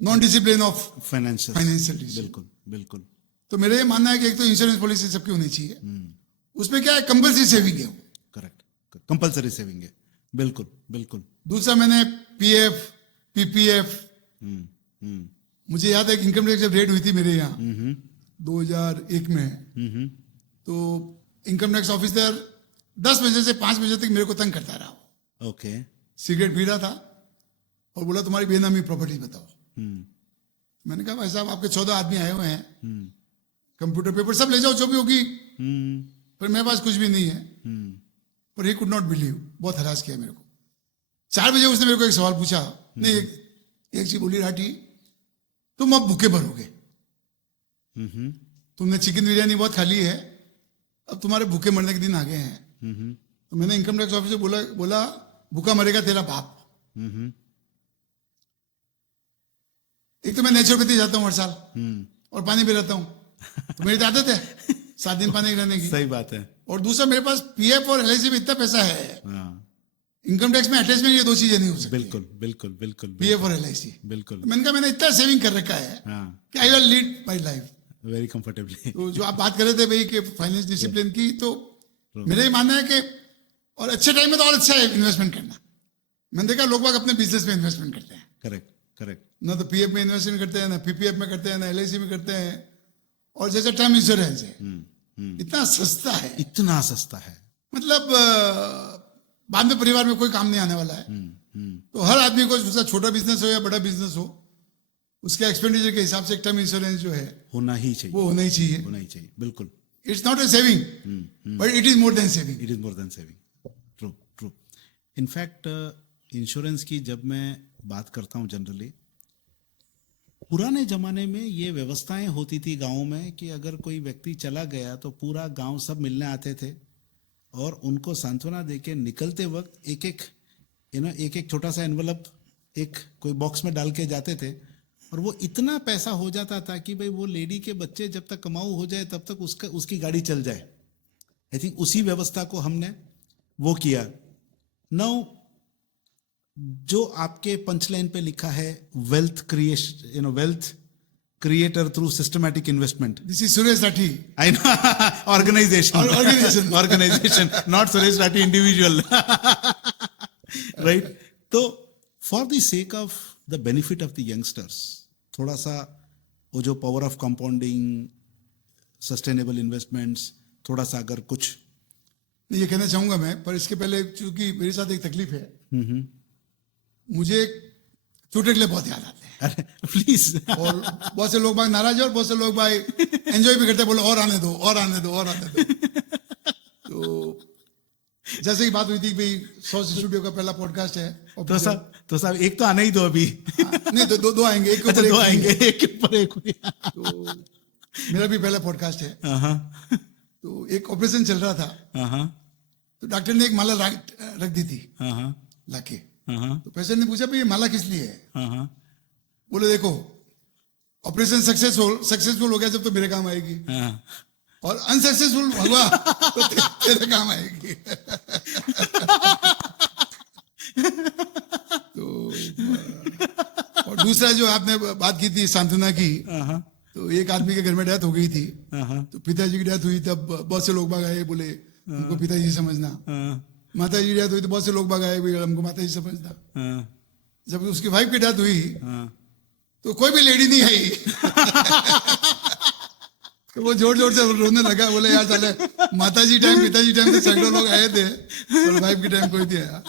non discipline of financial. बिल्कुल बिल्कुल। तो मेरा ये मानना है कि एक तो इंश्योरेंस पॉलिसी सबकी होनी चाहिए। उसमें क्या है, कंपल्सरी सेविंग है। करेक्ट, कंपल्सरी सेविंग है। बिल्कुल बिल्कुल। दूसरा मैंने पीएफ, पीपीएफ, मुझे याद है कि इनकम टैक्स जब रेड हुई थी मेरे यहाँ 2001 में, तो इनकम टैक्स ऑफिसर 10 बजे से 5 बजे तक मेरे को तंग करता रहा। ओके। सिगरेट पी रहा था और बोला तुम्हारी बेनामी प्रॉपर्टी बताओ। मैंने कहा भाई साहब आपके 14 आदमी आए हुए हैं, कंप्यूटर पेपर सब ले जाओ जो भी होगी, पर मेरे पास कुछ भी नहीं है। पर ही कुड नॉट बिलीव, बहुत हरास किया मेरे को। 4 बजे उसने मेरे को एक सवाल पूछा, नहीं एक चीज बोली, राठी तुम अब भूखे मरोगे, तुमने चिकन बिरयानी बहुत खा ली है, अब तुम्हारे भूखे मरने के दिन आ गए हैं। तो मैंने इनकम टैक्स ऑफिसर बोला भूखा मरेगा तेरा बाप। एक तो मैं नेचुरोपैथी जाता हूँ हर साल और पानी भी रहता हूँ, तो मेरी तो आदत है 7 दिन पानी रहने की। सही बात है। और दूसरा मेरे पास पीएफ और एलआईसी में इतना पैसा है, इनकम टैक्स में अटैचमेंट ये 2 चीजें नहीं हो सकती। बिल्कुल बिल्कुल बिल्कुल पीएफ और एलआईसी। बिल्कुल। मैंने कहा मैंने इतना सेविंग कर रखा है कि I will lead my life very comfortably. तो जो आप बात कर रहे थे भाई कि फाइनेंस डिसिप्लिन की, तो मेरा ये मानना है कि और अच्छे टाइम में तो और अच्छा है इन्वेस्टमेंट करना। मैंने देखा लोग बाग अपने बिजनेस में इन्वेस्टमेंट करते हैं, करेक्ट करेक्ट। ना तो पीएफ में इन्वेस्टमेंट करते हैं, ना पीपीएफ में करते हैं, ना एलआईसी में करते हैं। और जैसे टर्म इंश्योरेंस है इतना सस्ता है, इतना सस्ता है, मतलब बाद में परिवार में कोई काम नहीं आने वाला है। तो हर आदमी को उसका छोटा बिजनेस हो या बड़ा बिजनेस हो, उसके एक्सपेंडिचर के हिसाब से एक टर्म इंश्योरेंस जो है होना ही चाहिए, वो होना ही चाहिए। होना ही चाहिए, बिल्कुल। It's not a saving but it is more than saving. It is more than saving. True true. In fact insurance की जब मैं बात करता हूँ जनरली, पुराने जमाने में ये व्यवस्थाएं होती थी गाँव में कि अगर कोई व्यक्ति चला गया तो पूरा गांव सब मिलने आते थे और उनको सांत्वना देके निकलते वक्त एक एक छोटा सा एनवलप एक कोई बॉक्स में डाल के जाते थे। और वो इतना पैसा हो जाता था कि भाई वो लेडी के बच्चे जब तक कमाऊ हो जाए तब तक उसकी गाड़ी चल जाए। आई थिंक उसी व्यवस्था को हमने वो किया। नाउ जो आपके पंचलाइन पे लिखा है wealth creation, wealth creator through systematic investment. This is Suresh Rathi. I know. Organization, not Suresh Rathi individual. Right? So, for the sake of the benefit of the youngsters, थोड़ा सा वो जो power of compounding, sustainable investments, थोड़ा सा अगर कुछ ये कहना चाहूंगा मैं, पर इसके पहले चूंकि मेरे साथ एक तकलीफ है, मुझे चुटकुले बहुत याद आते हैं। अरे प्लीज। और बहुत से लोग बाग नाराज है और बहुत से लोग भाई एंजॉय भी करते हैं, बोले और आने दो और आने दो और आने दो। तो जैसे ही बात हुई थी भाई 100 स्टूडियो का पहला पॉडकास्ट है, तो साहब एक तो आना ही दो अभी। नहीं तो दो आएंगे, एक के ऊपर दो आएंगे, एक के ऊपर एक। तो मेरा भी पहला पॉडकास्ट है। तो एक ऑपरेशन चल रहा था, तो डॉक्टर ने एक माला रख दी थी लाके। तो पेशेंट ने पूछा भाई ये माला किस लिए है? बोले देखो ऑपरेशन सक्सेसफुल हो गया जब तो मेरे काम आएगी, और अनसक्सेसफुल हुआ तो तेरे काम आएगी। तो और दूसरा जो आपने बात की थी सांत्वना की, तो एक आदमी के घर में डेथ हो गई थी, तो पिताजी की डेथ हुई तब बहुत से लोग बाग आए, बोले हमको पिताजी समझना। माता जी की डेथ हुई तो बहुत से लोग बाग आए, हमको माता जी समझना। जब उसकी वाइफ की डेथ हुई तो कोई भी लेडी नहीं आई। तो वो जोर जोर से रोने लगा, बोले यार साले माता जी टाइम पिताजी टाइम से सैकड़ों लोग आए थे और वाइफ की टाइम कोई नहीं आया।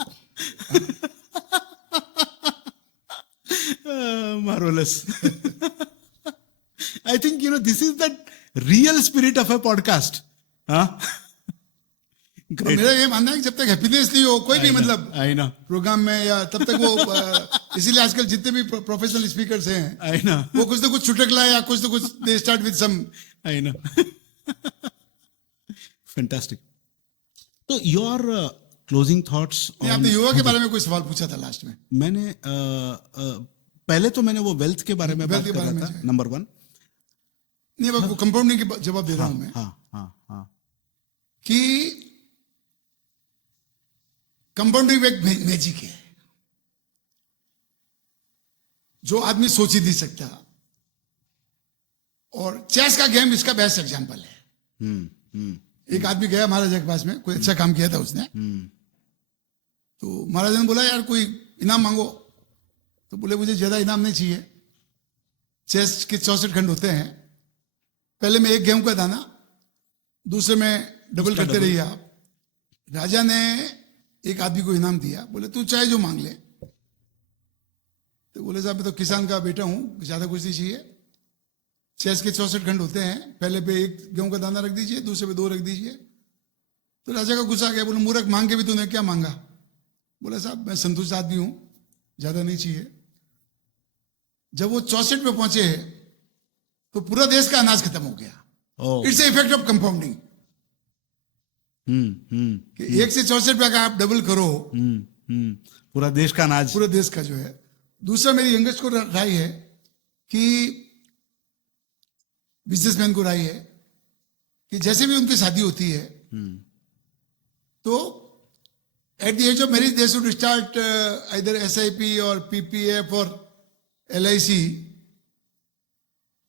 Marvelous. I think this is the real spirit of a podcast. तो मेरा ये मानना है कि जब तक हैप्पीनेस नहीं हो कोई भी मतलब प्रोग्राम में या तब तक वो इसीलिए आजकल जितने भी प्रोफेशनल स्पीकर्स हैं वो कुछ ना कुछ चुटकुला या कुछ ना कुछ they start with some. I know. Fantastic. तो योर क्लोजिंग थॉट्स। आपने युवा के बारे में कोई सवाल पूछा था लास्ट में। मैंने पहले तो मैंने वो वेल्थ के बारे में बात कर रहा था, नंबर 1। नहीं वो कंपाउंडिंग के जवाब दे रहा हूं मैं। हाँ कि कंपाउंडिंग एक मैजिक है जो आदमी सोच ही नहीं सकता, और चेस का गेम इसका बेस्ट एग्जांपल है। एक आदमी गया महाराजा के पास में, कोई अच्छा काम किया था उसने, तो महाराजा ने बोला यार कोई इनाम मांगो, तो बोले मुझे ज़्यादा इनाम नहीं चाहिए। चेस के 64 खंड होते हैं, पहले में एक गेहूं का दाना, दूसरे में डबल करते रहिए आप। राजा ने एक आदमी को इनाम दिया, बोले तू चाहे जो मांग ले। तो बोले साहब मैं तो किसान का बेटा हूं, ज़्यादा कुछ नहीं चाहिए। चेस के 64 खंड होते हैं, पहले पे एक गेहूं का दाना रख दीजिए, दूसरे पे 2 रख दीजिए। तो राजा का गुस्सा आ गया, बोले मूर्ख, मांग के भी तूने क्या मांगा? बोला साहब मैं संतुष्ट आदमी हूं, ज़्यादा नहीं चाहिए। जब वो 64 पे पहुंचे तो पूरा देश का अनाज खत्म हो गया। Its effect of compounding. कि 1 से 64 पे का आप डबल करो, पूरा देश का अनाज, पूरे देश का जो है। दूसरा मेरी यंगेस्ट को राय है कि बिजनेसमैन को राय है कि जैसे भी उनकी शादी होती है तो at the age of marriage they should start either SIP और PPF और LIC।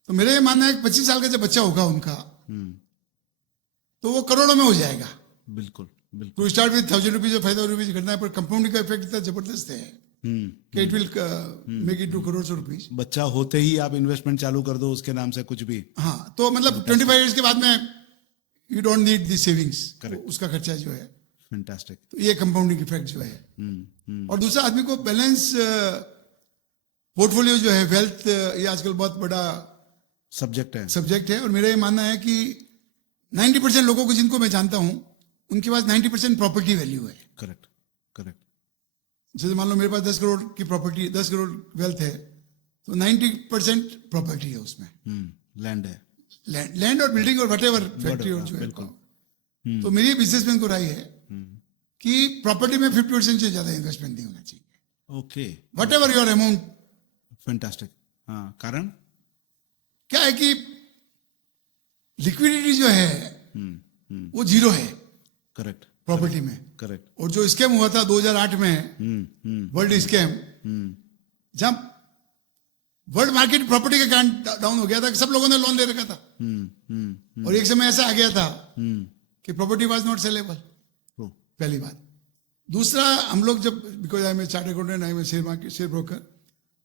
तो मेरा ये मानना है कि 25 साल का जब बच्चा होगा उनका तो वो करोड़ों में हो जाएगा। बिल्कुल बिल्कुल। टू स्टार्ट विद 1000 रुपीज और 5000 रुपीज करना है, पर कंपाउंडिंग का इफेक्ट इतना जबरदस्त है कि it will make it to crore rupees. बच्चा होते ही आप इन्वेस्टमेंट चालू कर दो उसके नाम से कुछ भी। हाँ, तो मतलब 25 इयर्स के बाद में you don't need the savings, उसका खर्चा जो है। फैंटास्टिक। तो ये कंपाउंडिंग इफेक्ट जो है। और दूसरा आदमी को बैलेंस पोर्टफोलियो जो है, वेल्थ, ये आजकल बहुत बड़ा सब्जेक्ट है। और मेरा ये मानना है कि 90% लोगों को जिनको मैं जानता हूं उनके पास 90% प्रॉपर्टी वैल्यू है। Correct correct. जैसे मान लो मेरे पास 10 करोड़ की प्रॉपर्टी, 10 करोड़ वेल्थ है, तो 90% प्रॉपर्टी है उसमें। लैंड है, लैंड और बिल्डिंग और वटेवर फैक्ट्री और जो है। तो मेरी बिजनेसमैन को राय है कि प्रॉपर्टी में 50% से ज्यादा इन्वेस्टमेंट नहीं होना चाहिए। Okay, whatever your amount. Fantastic. हाँ, कारण क्या है कि लिक्विडिटी जो है वो जीरो है। करेक्ट। प्रॉपर्टी में। करेक्ट। और जो स्कैम हुआ था 2008 में, वर्ल्ड स्कैम, जब वर्ल्ड मार्केट प्रॉपर्टी का कारण डाउन हो गया था, सब लोगों ने लोन ले रखा था। और एक समय ऐसा आ गया था कि प्रॉपर्टी वाज नॉट सेलेबल। पहली बात। दूसरा, हम लोग जब, because I am a chartered accountant, I am a share broker,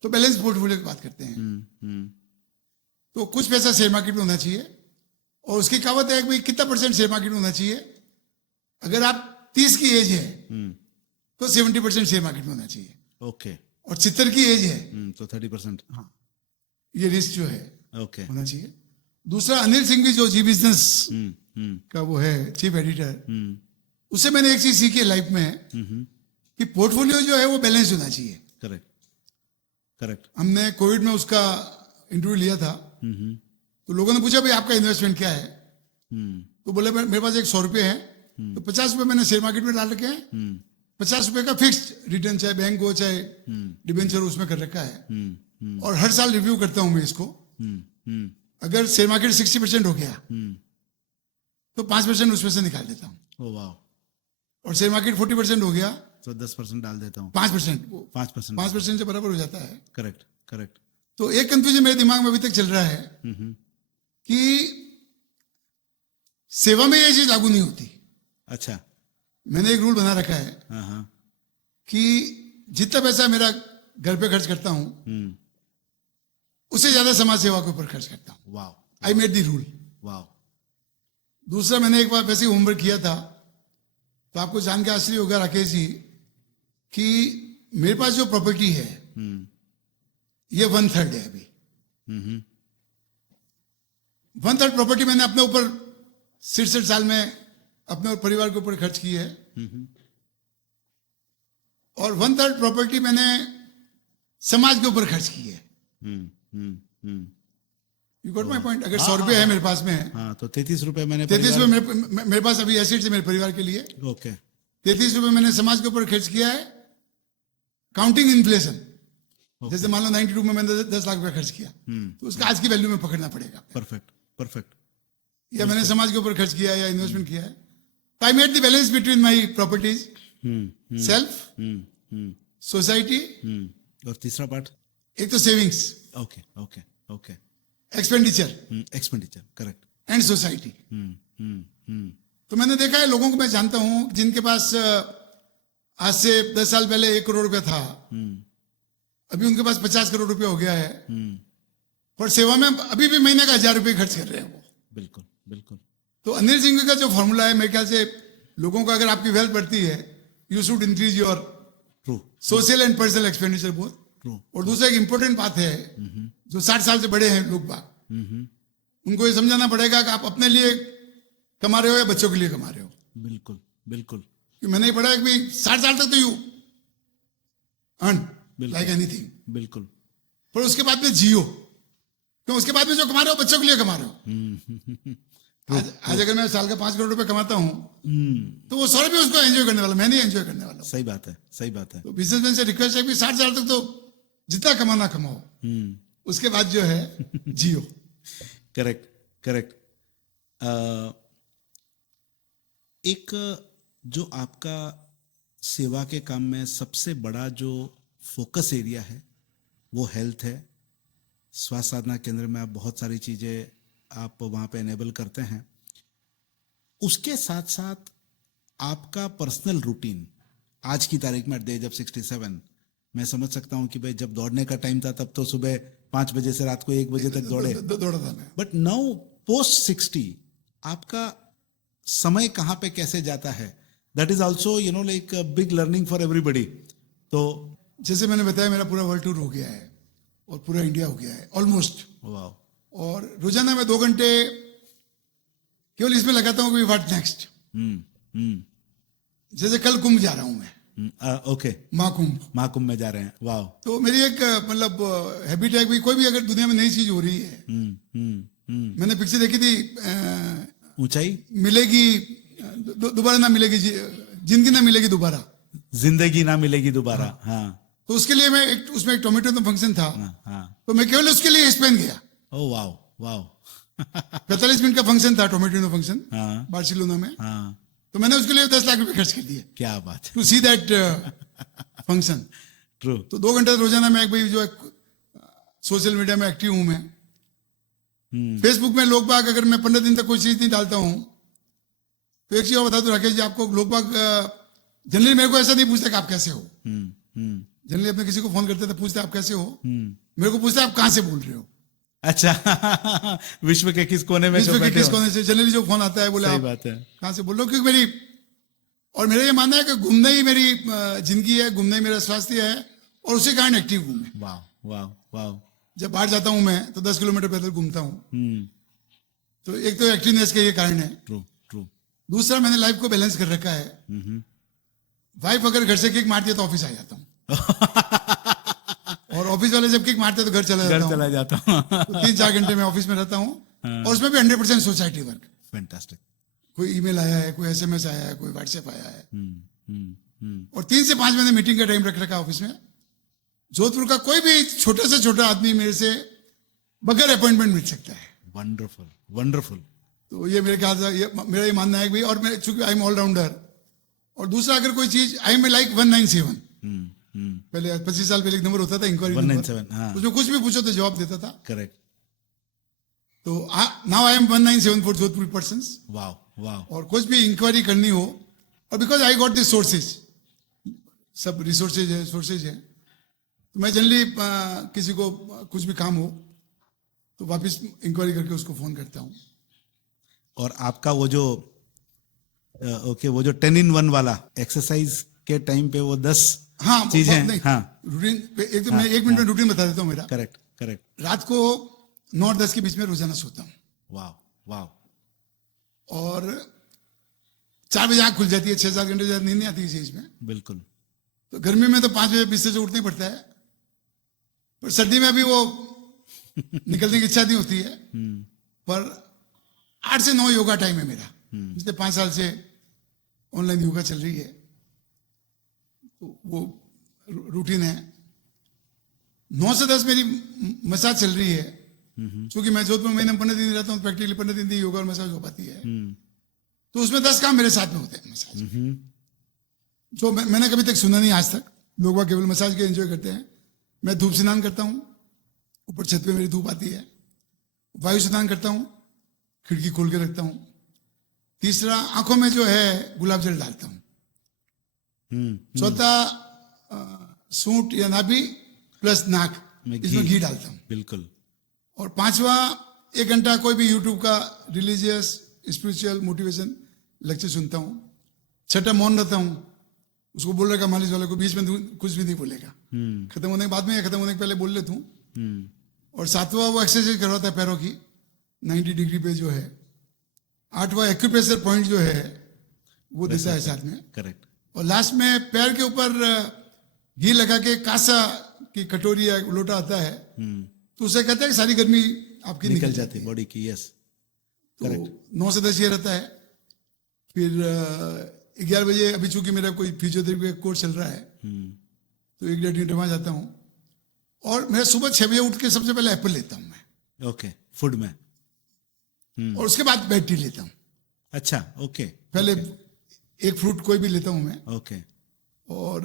तो बैलेंस पोर्टफोलियो की बात करते हैं। तो कुछ पैसा शेयर मार्केट में होना चाहिए, और उसकी कहावत है कि भाई कितना % शेयर मार्केट में होना चाहिए। अगर आप 30 की एज है तो 70% शेयर मार्केट में होना चाहिए। ओके। और 70 की एज है तो 30%। हाँ, ये रिस्क जो है ओके होना चाहिए। दूसरा, अनिल सिंह भी जो जी बिजनेस का वो है चीफ एडिटर, उससे मैंने एक चीज सीखी है लाइफ में कि पोर्टफोलियो जो है वो बैलेंस होना चाहिए। Correct correct. हमने कोविड में उसका इंटरव्यू लिया था, तो लोगों ने पूछा भाई आपका इन्वेस्टमेंट क्या है? तो बोले मेरे पास एक 100 रुपये है, तो 50 रुपये मैंने शेयर मार्केट में डाल रखे हैं, 50 रुपये का फिक्स्ड रिटर्न, चाहे बैंक हो चाहे डिबेंचर, उसमें कर रखा है। और हर साल रिव्यू करता हूं मैं इसको। अगर शेयर मार्केट 60% हो गया तो 5% उसमें से निकाल देता हूँ। ओह वाह। और शेयर मार्केट 40% हो गया तो 10% डाल देता हूँ। 5%, 5% से बराबर हो जाता है। Correct correct. तो एक कंफ्यूजन मेरे दिमाग में अभी तक चल रहा है कि सेवा में ये चीज लागू नहीं होती। अच्छा। मैंने एक रूल बना रखा है कि जितना पैसा मेरा घर पे खर्च करता हूं उससे ज्यादा समाज सेवा के ऊपर खर्च करता हूं। वाह। I made the rule. वाह। दूसरा, मैंने एक बार वैसे ही होमवर्क किया था, तो आपको जान के आश्चर्य होगा राकेश जी कि मेरे पास जो प्रॉपर्टी है ये 1/3 है अभी। 1/3 प्रॉपर्टी मैंने अपने ऊपर 67 साल में अपने और परिवार के ऊपर खर्च की है, और 1/3 प्रॉपर्टी मैंने समाज के ऊपर खर्च की है। You got my point? अगर 100 रुपये है मेरे पास में, हाँ, तो 33 रुपये मैंने 33 रुपये मेरे पास अभी एसेट्स है मेरे परिवार के लिए। ओके। 33 रुपये मैंने समाज के ऊपर खर्च किया है, काउंटिंग इन्फ्लेशन। जैसे मान लो 92 में मैंने 10 लाख रुपया खर्च किया, तो उसका आज की वैल्यू में पकड़ना पड़ेगा। Perfect perfect. या मैंने समाज के ऊपर खर्च किया या इन्वेस्टमेंट किया है। तो I made the balance between my properties, self, society, और तीसरा पार्ट एक तो savings, okay okay okay, expenditure, expenditure, correct, and society. तो मैंने देखा है लोगों को मैं जानता हूं जिनके पास आज से 10 साल पहले 1 करोड़ रुपया था, अभी उनके पास 50 करोड़ रुपया हो गया है। पर सेवा में अभी भी महीने का 1,000 रुपये खर्च कर रहे हैं वो। बिल्कुल बिल्कुल। तो अनिल सिंह का जो फॉर्मूला है, मेरे ख्याल से लोगों को अगर आपकी वेल्थ बढ़ती है, you should increase your true social and personal expenditure both. True. और दूसरा एक इंपॉर्टेंट बात है, जो 60 साल से बड़े हैं लोग बाग, उनको ये समझाना पड़ेगा कि आप अपने लिए कमा रहे हो या बच्चों के लिए कमा रहे हो। बिल्कुल बिल्कुल। कि मैंने पढ़ा है कि भाई 60 साल तक तो यू अर्न लाइक एनीथिंग, बिल्कुल। पर उसके बाद में जियो, क्यों? उसके बाद में जो कमा रहे हो बच्चों के लिए कमा रहे हो। आज अगर मैं साल का 5 करोड़ रुपए कमाता हूं, तो वो 100 रुपये उसको एंजॉय करने वाला, मैं नहीं एंजॉय करने वाला। सही बात है, सही बात है। तो बिजनेसमैन से रिक्वेस्ट है कि 60 साल तक तो जितना कमाना कमाओ, उसके बाद जो है जियो। Correct correct. एक जो आपका सेवा के काम में सबसे बड़ा जो फोकस एरिया है वो हेल्थ है। स्वास्थ्य साधना केंद्र में आप बहुत सारी चीज़ें आप वहाँ पे एनेबल करते हैं। उसके साथ साथ आपका पर्सनल रूटीन आज की तारीख में एट द एज ऑफ 67, मैं समझ सकता हूँ कि भाई जब दौड़ने का टाइम था तब तो सुबह 5 बजे से रात को 1 बजे तक दौड़े, दौड़ा था मैं। बट नाउ पोस्ट 60 आपका समय कहाँ पे कैसे जाता है? That is also you know like big learning for everybody. तो जैसे मैंने बताया, मेरा पूरा वर्ल्ड टूर हो गया है और पूरा इंडिया हो गया है ऑलमोस्ट। वाह। और रोजाना मैं 2 घंटे केवल इसमें लगाता हूँ कि व्हाट नेक्स्ट। जैसे कल कुंभ जा रहा हूं मैं। ओके। महाकुंभ में जा रहे हैं। वाह। तो मेरी एक मतलब हैबिट है कि कोई भी अगर दुनिया में नई चीज हो रही है, मैंने पिक्चर देखी थी, ऊंचाई मिलेगी दोबारा ना मिलेगी, जिंदगी ना मिलेगी दोबारा, जिंदगी ना मिलेगी दोबारा। हाँ। तो उसके लिए मैं उसमें एक टोमेटो का फंक्शन था। हाँ। तो मैं केवल उसके लिए स्पेन गया। ओह वाह वाह। 45 मिनट का फंक्शन था, टोमेटो फंक्शन हाँ। बार्सिलोना में। हाँ। तो मैंने उसके लिए 10 लाख रुपए खर्च कर दिए। क्या बात है। To see that function. True. तो 2 घंटे रोजाना मैं भाई जो सोशल मीडिया में एक्टिव हूं मैं। फेसबुक में लोग बाग, अगर मैं 15 दिन तक कोई चीज नहीं डालता हूं, तो एक चीज और बता दो राकेश जी आपको, लोग बाग जनरली मेरे को ऐसा नहीं पूछते कि आप कैसे हो। जनरली अपने किसी को फोन करते थे, पूछते आप कैसे हो, मेरे को पूछते आप कहां से बोल रहे हो। अच्छा। विश्व के किस कोने में? विश्व के किस कोने से जनरली जो फोन आता है, बोले सही आप बात है। कहां से बोल रहे हो। क्योंकि मेरा ये मानना है कि घूमना ही मेरी जिंदगी है, घूमना ही मेरा स्वास्थ्य है, और उसी कारण एक्टिव हूं मैं। वाह वाह वाह। जब बाहर जाता हूं मैं तो 10 किलोमीटर पैदल घूमता हूं। तो एक तो एक्टिवनेस का ये कारण है। True true. दूसरा, मैंने लाइफ को बैलेंस कर रखा है। वाइफ अगर घर से किक मारती है तो ऑफिस आ जाता हूँ। और ऑफिस वाले जब किक मारते हैं तो घर चला जाता हूँ। तो 3-4 घंटे में ऑफिस में रहता हूँ। और उसमें भी 100% सोसाइटी वर्क। फैंटास्टिक। कोई ईमेल आया है, कोई SMS आया है, कोई व्हाट्सएप आया है। और 3 से 5 मैंने मीटिंग का टाइम रख रखा ऑफिस में। जोधपुर का कोई भी छोटा से छोटा आदमी मेरे से बगैर अपॉइंटमेंट मिल सकता है। Wonderful wonderful. तो ये मेरे ख्याल से मेरा ये मानना है कि भाई, और मैं चूंकि आई एम ऑलराउंडर, और दूसरा अगर कोई चीज आई एम लाइक 197। पहले 25 साल पहले एक नंबर होता था, इंक्वायरी 197। हाँ। उसमें कुछ भी पूछो तो जवाब देता था। करेक्ट। तो now I am 1974 for Jodhpur persons. वाह वाह। और कुछ भी इंक्वायरी करनी हो, और because I got this sources, सब रिसोर्सेज है, सोर्सेज है, तो मैं जनरली किसी को कुछ भी काम हो तो वापस इंक्वायरी करके उसको फोन करता हूँ। और आपका वो जो वो जो 10 in 1 वाला एक्सरसाइज के टाइम पे वो 10 चीजें। हाँ। रूटीन एक तो मैं 1 मिनट में रूटीन बता देता हूँ मेरा। Correct correct. रात को 9 और 10 के बीच में रोजाना सोता हूँ। वाह वाह। और 4 बजे आँख खुल जाती है, 6-7 घंटे ज्यादा नींद नहीं आती इस चीज में। बिल्कुल। तो गर्मी में तो 5 बजे बिस्तर से उठना ही पड़ता है, पर सर्दी में अभी वो निकलने की इच्छा नहीं होती है। पर 8 से 9 योगा टाइम है मेरा। पिछले 5 साल से ऑनलाइन योगा चल रही है, तो वो रूटीन है। 9 से 10 मेरी मसाज चल रही है। क्योंकि मैं जोधपुर महीने में 15 दिन रहता हूँ, प्रैक्टिकली 15 दिन योगा और मसाज हो पाती है। तो उसमें 10 काम मेरे साथ में होते हैं मसाज, जो मैंने कभी तक सुना नहीं आज तक। लोग वह केवल मसाज के एंजॉय करते हैं। मैं धूप स्नान करता हूँ, ऊपर छत पे मेरी धूप आती है। वायु स्नान करता हूँ, खिड़की खोल के रखता हूँ। तीसरा, आंखों में जो है गुलाब जल डालता हूँ। चौथा सूंठ या नाभि प्लस नाक, इसमें घी डालता हूँ। बिल्कुल। और पांचवा 1 घंटा कोई भी यूट्यूब का रिलीजियस स्पिरिचुअल मोटिवेशन लेक्चर सुनता हूँ। छठा मौन रहता हूँ, उसको बोल रहा मालिश वाले को बीच में कुछ भी नहीं बोलेगा, खत्म होने के बाद में या खत्म होने के पहले बोल लेता हूँ। और सातवां वो एक्सरसाइज करवाता है पैरों की 90 डिग्री पे जो है। आठवां एक्यूप्रेशर पॉइंट जो है वो देता है साथ में। करेक्ट। और लास्ट में पैर के ऊपर घी लगा के कासा की कटोरी या लोटा आता है, तो उसे कहते हैं कि सारी गर्मी आपकी निकल जाती है बॉडी की। यस, तो 9 से 10 ये रहता है। फिर 11 बजे, अभी चूंकि मेरा कोई फिजियोथेरेपी का कोर्स चल रहा है, तो 1-1.5 घंटे वहां जाता हूँ। और मैं सुबह 6 बजे उठ के सबसे पहले एप्पल लेता हूँ मैं। ओके, फूड में। और उसके बाद बेड टी लेता हूँ। अच्छा, ओके। पहले एक फ्रूट कोई भी लेता हूँ मैं। ओके। और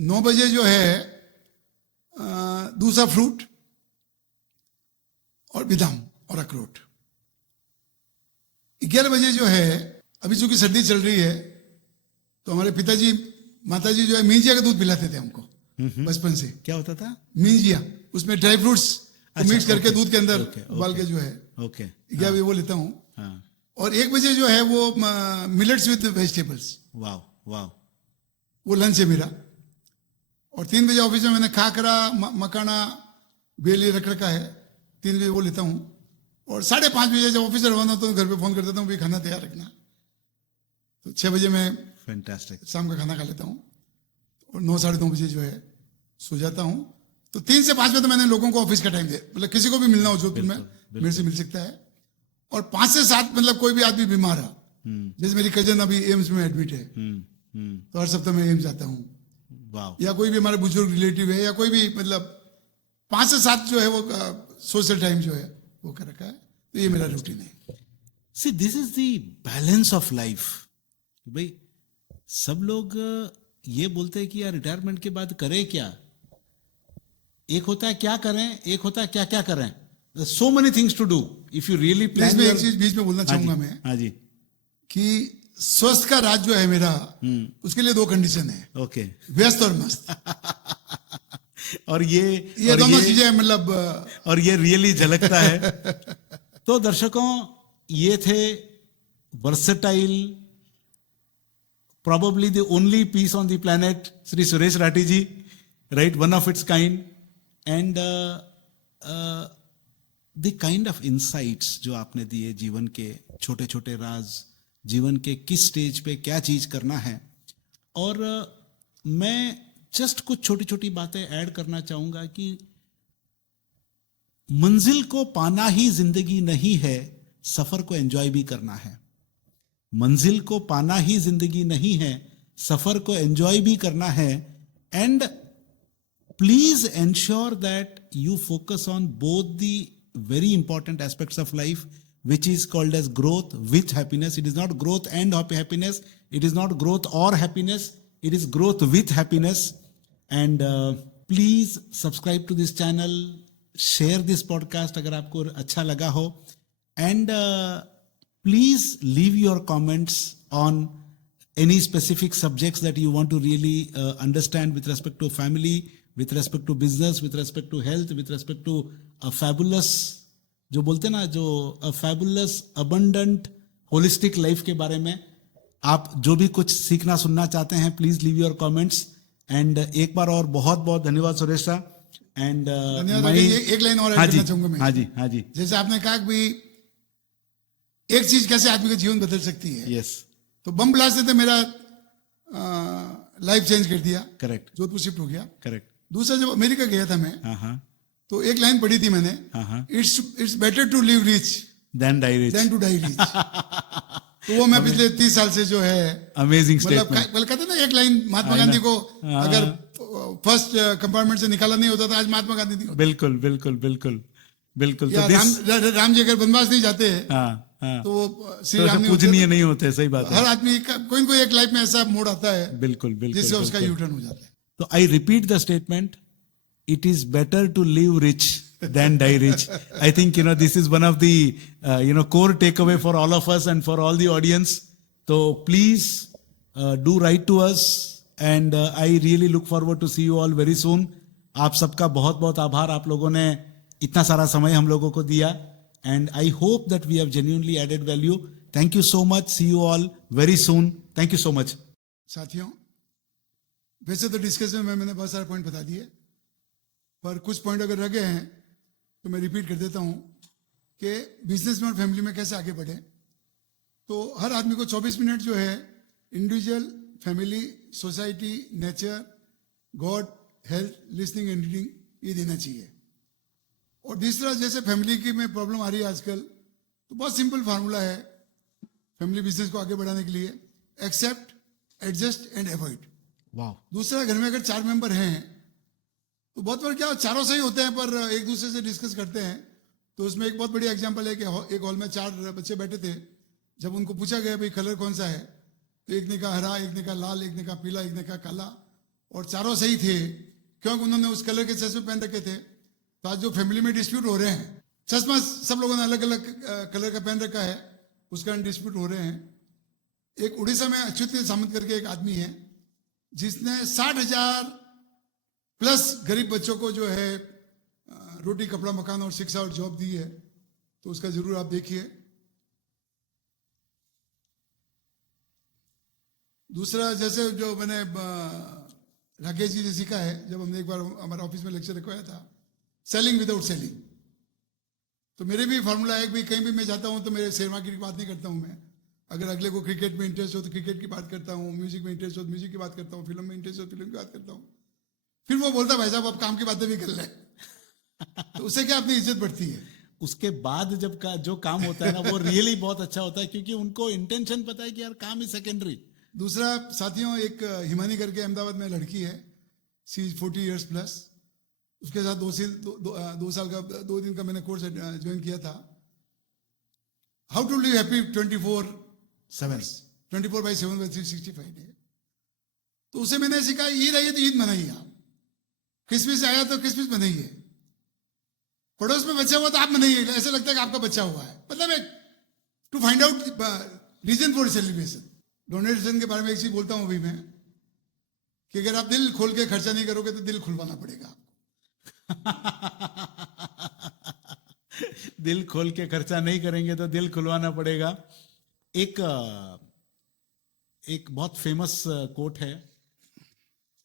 9 बजे जो है दूसरा फ्रूट और बादाम और अखरोट। 11 बजे जो है, अभी चूंकि सर्दी चल रही है, तो हमारे पिताजी माताजी जो है मींजिया का दूध पिलाते थे हमको बचपन से। क्या होता था? मींजिया, उसमें ड्राई फ्रूट्स मिक्स करके दूध के अंदर उबाल के जो है। ओके। 11 बजे वो लेता हूँ। हाँ। और 1 बजे जो है वो मिलेट्स विद वेजिटेबल्स, वाव वाव, वो लंच है मेरा। और 3 बजे ऑफिस में मैंने खाकरा मखाना बेली रख रखा है, 3 बजे वो लेता हूँ। और 5:30 बजे जब ऑफिस रवाना होता हूँ, घर पे फोन कर देता हूँ, भी खाना तैयार रखना। तो 6 बजे मैं फैंटास्टिक शाम का खाना खा लेता हूँ। और 9, 9:30 बजे जो है सो जाता हूँ। तो 3 से 5 में तो मैंने लोगों को ऑफिस का टाइम दिया, मतलब किसी को भी मिलना हो जोधपुर में मेरे से मिल सकता है। और 5 से 7 मतलब कोई भी आदमी बीमार है, जैसे मेरी कजन अभी एम्स में एडमिट है, तो हर सप्ताह में एम्स जाता हूँ। वाव। या कोई भी हमारे बुजुर्ग रिलेटिव है, या कोई भी, मतलब 5 से 7 जो है वो सोशल टाइम जो है वो कर रखा है। तो ये मेरा रूटीन है। See, this is the balance of life. भाई सब लोग ये बोलते हैं कि यार रिटायरमेंट के बाद करें क्या। एक होता है क्या करें, एक होता है क्या क्या करें। So many things to do if you really plan. इसमें एक चीज बीच में बोलना चाहूंगा मैं। हाँ जी। कि स्वस्थ का राज जो है मेरा, उसके लिए 2 कंडीशन है। ओके। व्यस्त और मस्त। और ये दोनों चीजें मतलब और ये रियली झलकता है। तो दर्शकों, ये थे versatile, probably the only piece on the planet, Sri Suresh Rathi ji, right, one of its kind, and the kind of insights जो आपने दिए, जीवन के छोटे छोटे राज, जीवन के किस स्टेज पे क्या चीज करना है। और मैं जस्ट कुछ छोटी छोटी बातें ऐड करना चाहूंगा कि मंजिल को पाना ही जिंदगी नहीं है, सफर को एंजॉय भी करना है। मंजिल को पाना ही जिंदगी नहीं है, सफर को एंजॉय भी करना है। And please ensure that you focus on both the very important aspects of life, which is called as growth with happiness. It is not growth and happiness. It is not growth or happiness. It is growth with happiness. And please subscribe to this channel. Share this podcast अगर आपको अच्छा लगा हो. And please leave your comments on any specific subjects that you want to really understand with respect to family, with respect to business, with respect to health, with respect to a fabulous, जो बोलते ना, जो fabulous abundant holistic life के बारे में आप जो भी कुछ सीखना सुनना चाहते हैं, please leave your comments. And एक बार और बहुत बहुत धन्यवाद सुरेश सा। एंड एक लाइन और ऐड करना चाहूंगा मैं। हाँ जी, हाँ जी। जैसे आपने कहा कि एक चीज कैसे आदमी का जीवन बदल सकती है। यस। तो बम ब्लास्ट ने तो मेरा लाइफ चेंज कर दिया। करेक्ट। जोधपुर शिफ्ट हो गया। करेक्ट। दूसरा जब अमेरिका गया था मैं, हाँ, तो एक लाइन पढ़ी थी मैंने, it's better to live rich than die rich, then to die rich. तो वो मैं पिछले 30 साल से जो है, अमेजिंग मतलब स्टेटमेंट। कहते ना एक लाइन, महात्मा गांधी को अगर फर्स्ट कंपार्टमेंट से निकाला नहीं होता तो आज महात्मा गांधी नहीं होते। बिल्कुल बिल्कुल बिल्कुल बिल्कुल। तो राम जी अगर बनवास नहीं जाते हैं तो वो श्री राम पूजनीय नहीं होते। सही बात है। हर आदमी का कोई ना कोई एक लाइफ में ऐसा मोड़ आता है, बिल्कुल बिल्कुल, जिससे उसका यू टर्न हो जाता है। तो I repeat the statement, it is better to live rich than die rich. I think, this is one of the, core takeaway for all of us and for all the audience. So please do write to us and I really look forward to see you all very soon. आप सबका बहुत बहुत आभार, आप लोगों ने इतना सारा समय हम लोगों को दिया, and I hope that we have genuinely added value. Thank you so much. See you all very soon. Thank you so much. साथियों, वैसे तो डिस्कशन में मैंने बहुत सारे पॉइंट बता दिए, पर कुछ पॉइंट अगर रह गए हैं तो मैं रिपीट कर देता हूं कि बिजनेस में और फैमिली में कैसे आगे बढ़े. तो हर आदमी को 24 मिनट जो है individual, family, society, nature, God, health, listening and reading, ये देना चाहिए. और दूसरा, जैसे फैमिली की में प्रॉब्लम आ रही है आजकल, तो बहुत सिंपल फार्मूला है फैमिली बिजनेस को आगे बढ़ाने के लिए: एक्सेप्ट, एडजस्ट एंड अवॉइड. वाह. दूसरा, घर में अगर 4 मेंबर हैं तो बहुत बार क्या चारों सही होते हैं पर एक दूसरे से डिस्कस करते हैं. तो उसमें एक बहुत बढ़िया एग्जांपल है कि एक हॉल में 4 बच्चे बैठे थे. जब उनको पूछा गया भाई कलर कौन सा है, तो एक ने कहा हरा, एक ने कहा लाल, एक ने कहा पीला, एक ने कहा काला, और चारों सही थे क्योंकि उन्होंने उस कलर के चश्मे पहन रखे थे. तो आज जो फैमिली में डिस्प्यूट हो रहे हैं, चश्मा सब लोगों ने अलग अलग कलर का पहन रखा है, उसका डिस्प्यूट हो रहे हैं. एक उड़ीसा में अच्युत सामंत करके एक आदमी है जिसने 60,000 प्लस गरीब बच्चों को जो है रोटी, कपड़ा, मकान और शिक्षा और जॉब दी है. तो उसका जरूर आप देखिए. दूसरा, जैसे जो मैंने राकेश जी से सीखा है, जब हमने एक बार हमारे ऑफिस में लेक्चर रखवाया था, सेलिंग विदाउट सेलिंग. तो मेरे भी फार्मूला है कि कहीं भी मैं जाता हूं तो मेरे शेयर मार्केट की बात नहीं करता हूं मैं. अगर अगले को क्रिकेट में इंटरेस्ट हो तो क्रिकेट की बात करता हूं, म्यूजिक में इंटरेस्ट हो तो म्यूजिक की बात करता हूं, फिल्म में इंटरेस्ट हो तो फिल्म की बात करता हूं. फिर वो बोलता भाई साहब आप काम की बातें भी कर ले. तो उससे क्या अपनी इज्जत बढ़ती है. उसके बाद जब जो काम होता है ना वो रियली बहुत अच्छा होता है, क्योंकि उनको इंटेंशन पता है कि यार काम इज सेकेंडरी. दूसरा, साथियों, एक हिमानी करके अहमदाबाद में लड़की है, सी इज 40 ईयर्स प्लस. उसके साथ 2 साल का 2 दिन का मैंने कोर्स ज्वाइन किया था. How to live happy 24/7 365 day. तो उसे मैंने सिखाया ईद आई है तो ईद मनाइए, आप क्रिसमस आया तो क्रिसमस मनाइए, पड़ोस में बच्चा हुआ तो आप मनाइए, ऐसा लगता है कि आपका बच्चा हुआ है. मतलब एक to find out reason for celebration. Donation के बारे में एक चीज बोलता हूं अभी मैं, कि अगर आप दिल खोल के खर्चा नहीं करोगे तो दिल खुलवाना पड़ेगा. दिल खोल के खर्चा नहीं करेंगे तो दिल खुलवाना पड़ेगा. एक बहुत फेमस कोट है,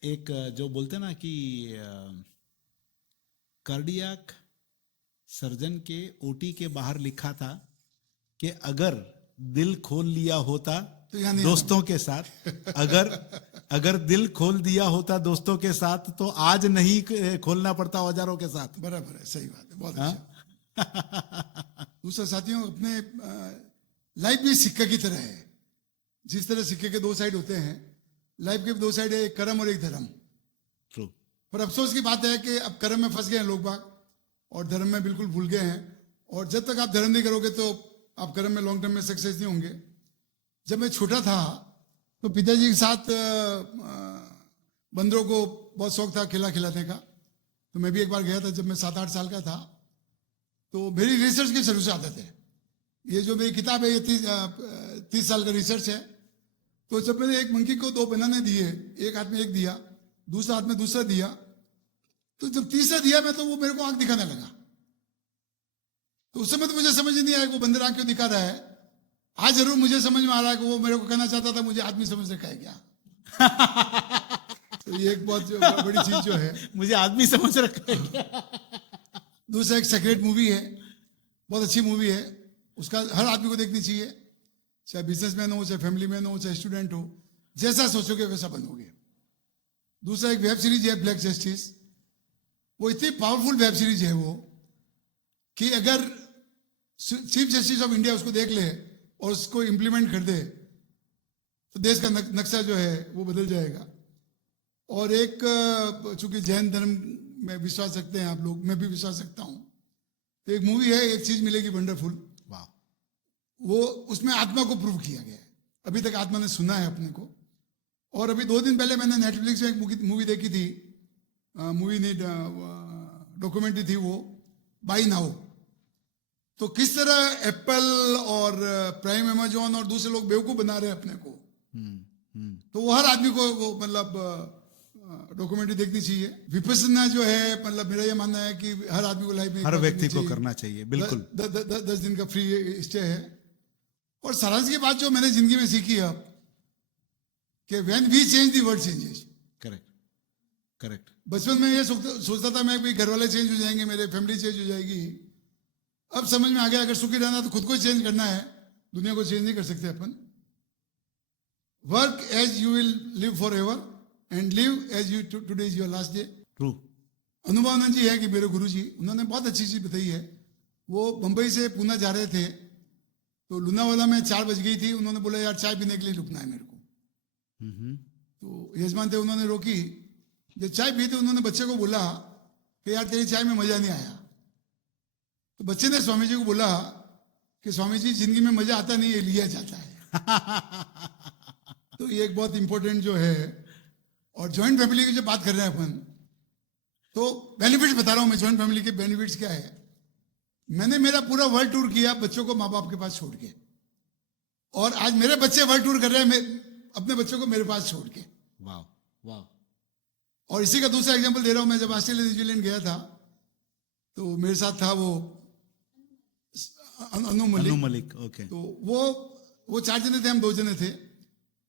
एक जो बोलते ना कि कार्डियक सर्जन के ओटी के बाहर लिखा था कि अगर दिल खोल लिया होता तो यहाँ नहीं दोस्तों के साथ, अगर दिल खोल दिया होता दोस्तों के साथ तो आज नहीं खोलना पड़ता औजारों के साथ. बराबर है, सही बात है, बहुत अच्छा. दूसरा, साथियों, अपने लाइफ भी सिक्के की तरह है. जिस तरह सिक्के के 2 साइड होते हैं, लाइफ के भी 2 साइड है, एक कर्म और एक धर्म. ट्रू. पर अफसोस की बात है कि अब कर्म में फंस गए हैं लोग बाग और धर्म में बिल्कुल भूल गए हैं. और जब तक आप धर्म नहीं करोगे तो आप कर्म में लॉन्ग टर्म में सक्सेस नहीं होंगे. जब मैं छोटा था तो पिताजी के साथ बंदरों को बहुत शौक था खिलाने का. तो मैं भी एक बार गया था जब मैं 7-8 साल का था. तो मेरी रिसर्च के शुरू से आते थे. ये जो मेरी किताब है ये 30 साल का रिसर्च है. तो जब मैंने एक मंकी को 2 बनाने दिए, एक हाथ में एक दिया, दूसरा हाथ में दूसरा दिया, तो जब तीसरा दिया मैं, तो वो मेरे को आंख दिखाने लगा. तो उस समय तो मुझे समझ ही नहीं आया कि वो बंदर आंख क्यों दिखा रहा है. आज जरूर मुझे समझ में आ रहा है कि वो मेरे को कहना चाहता था मुझे आदमी समझ रखा है क्या. तो ये एक बहुत बड़ी चीज जो है, मुझे आदमी समझ रखा है क्या. दूसरा, एक सेक्रेट मूवी है, बहुत अच्छी मूवी है, उसका हर आदमी को देखनी चाहिए, चाहे बिजनेसमैन हो, चाहे फैमिली मैन हो, चाहे स्टूडेंट हो. जैसा सोचोगे वैसा बनोगे. दूसरा, एक वेब सीरीज है ब्लैक जस्टिस. वो इतनी पावरफुल वेब सीरीज है वो, कि अगर चीफ जस्टिस ऑफ इंडिया उसको देख ले और उसको इंप्लीमेंट कर दे तो देश का नक्शा जो है वो बदल जाएगा. और एक, चूंकि जैन धर्म में विश्वास रखते हैं आप लोग, मैं भी विश्वास रखता हूं, तो एक मूवी है एक चीज मिलेगी वंडरफुल. वाह. वो उसमें आत्मा को प्रूव किया गया है. अभी तक आत्मा ने सुना है अपने को. और अभी 2 दिन पहले मैंने नेटफ्लिक्स में एक मूवी देखी थी, मूवी नहीं डॉक्यूमेंट्री थी वो, बाई नाउ. तो किस तरह एप्पल और प्राइम अमेजॉन और दूसरे लोग बेवकूफ बना रहे हैं अपने को. तो वो हर आदमी को वो मतलब डॉक्यूमेंट्री देखनी चाहिए। विपස්සना जो है मतलब मेरा ये मानना है कि हर आदमी को लाइफ में हर व्यक्ति को करना चाहिए, बिल्कुल। 10 दिन का फ्री स्टे है। और सारांश की बात जो मैंने जिंदगी में सीखी है कि when we change the world changes. Correct, correct. बचपन में ये सोचता था मैं, घर वाले चेंज हो जाएंगे, मेरे फैमिली चेंज हो जाएगी। अब समझ में आ गया अगर सुखी रहना तो खुद को चेंज करना है, दुनिया को चेंज नहीं कर सकते अपन। Work as you will live forever and live as you today is your last day. True. Anubhavananda ji है कि मेरे गुरु जी, उन्होंने बहुत अच्छी चीज बताई है। वो बंबई से पूना जा रहे थे तो लूनावाला में 4 बज गई थी। उन्होंने बोला यार चाय पीने के लिए रुकना है मेरे को। तो यजमान थे, उन्होंने रोकी। जब चाय पी तो उन्होंने बच्चे को बोला कि यार तेरी चाय में मजा नहीं आया। तो बच्चे ने स्वामी जी को बोला कि स्वामी जी जिंदगी में मजा आता नहीं, ये लिया जाता है। तो ये एक बहुत इंपॉर्टेंट जो है। और ज्वाइंट फैमिली की जब बात कर रहे हैं अपन, तो बेनिफिट्स बता रहा हूं मैं, ज्वाइंट फैमिली के बेनिफिट्स क्या है। मैंने मेरा पूरा वर्ल्ड टूर किया बच्चों को माँ बाप के पास छोड़ के, और आज मेरे बच्चे वर्ल्ड टूर कर रहे हैं अपने बच्चों को मेरे पास छोड़ के। वाह, वाह। और इसी का दूसरा एग्जांपल दे रहा हूं। मैं जब ऑस्ट्रेलिया न्यूजीलैंड गया था तो मेरे साथ था वो अनु मलिक। ओके। तो वो 4 जने थे, हम 2 जने थे।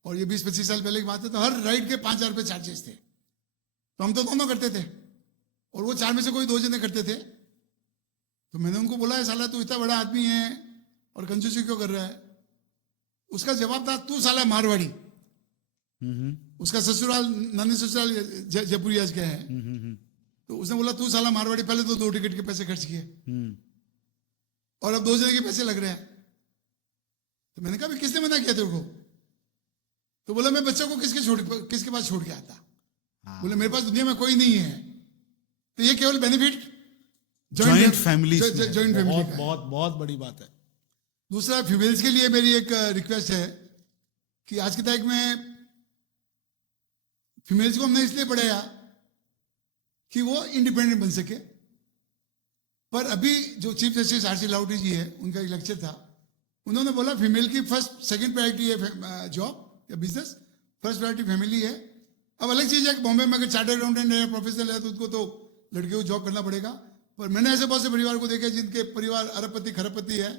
और ये 20-25 साल पहले की बात है। तो हर राइड के 5,000 रुपये चार्जेस थे। तो हम तो दोनों करते थे और वो 4 में से कोई 2 जने करते थे। तो मैंने उनको बोला है साला तू इतना बड़ा आदमी है और कंजूसी क्यों कर रहा है। उसका जवाब था तू साला मारवाड़ी। उसका ससुराल, नानी ससुराल जयपुरिया के है। तो उसने बोला तू साला मारवाड़ी, पहले तो 2 टिकट के पैसे खर्च किए और अब 2 जने के पैसे लग रहे हैं। तो मैंने कहा किसने मना किया तेरे को। तो बोला मैं बच्चों को किसके पास छोड़ के आता। बोले मेरे पास दुनिया में कोई नहीं है। तो ये केवल benefit joint family, joint family बहुत बहुत बड़ी बात है। दूसरा, फीमेल्स के लिए मेरी एक रिक्वेस्ट है कि आज की तारीख में फीमेल्स को हमने इसलिए पढ़ाया कि वो इंडिपेंडेंट बन सके। पर अभी जो चीफ जस्टिस आर.सी. लाहौटी जी है, उनका एक लेक्चर था। उन्होंने बोला फीमेल की सेकंड प्रायोरिटी है जॉब या बिजनेस, फर्स्ट प्रायोरिटी फैमिली है। अब अलग चीज है कि बॉम्बे में अगर चार्टर्ड अकाउंटेंट है, प्रोफेसर है, तो उसको तो लड़के को जॉब करना पड़ेगा। पर मैंने ऐसे बहुत से परिवार को देखा जिनके परिवार अरबपति खरबपति है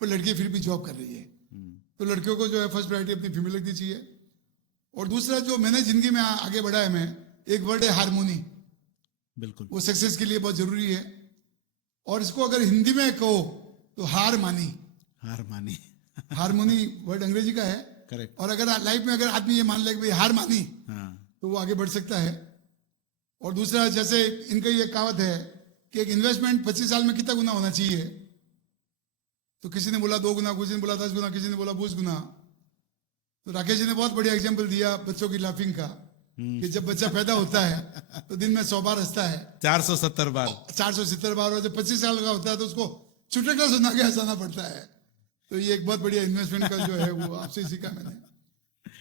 पर लड़की फिर भी जॉब कर रही है। तो लड़कियों को जो है फर्स्ट प्रायोरिटी अपनी फीमेल रखनी चाहिए। और दूसरा जो मैंने जिंदगी में आगे बढ़ा है, मैं एक वर्ड है हारमोनी। बिल्कुल, वो सक्सेस के लिए बहुत जरूरी है। और इसको अगर हिंदी में कहो तो हार मानी। हारमोनी वर्ड अंग्रेजी का है। करेक्ट। और अगर लाइफ में अगर आदमी ये मान ले कि भाई हार मानी, तो वो आगे बढ़ सकता है। और दूसरा, जैसे इनका ये कहावत है कि एक इन्वेस्टमेंट 25 साल में कितना गुना होना चाहिए। तो किसी ने बोला 2 गुना, किसी ने बोला 10 गुना, किसी ने बोला 20 गुना। तो राकेश जी ने बहुत बढ़िया एग्जांपल दिया बच्चों की लाफिंग का, कि जब बच्चा पैदा होता है तो दिन में 100 बार हंसता है, 470 बार। 470 बार। और जब 25 साल का होता है तो उसको चुटकुला सुना के हंसाना पड़ता है। तो ये एक बहुत बढ़िया इन्वेस्टमेंट का जो है वो आपसे सीखा मैंने।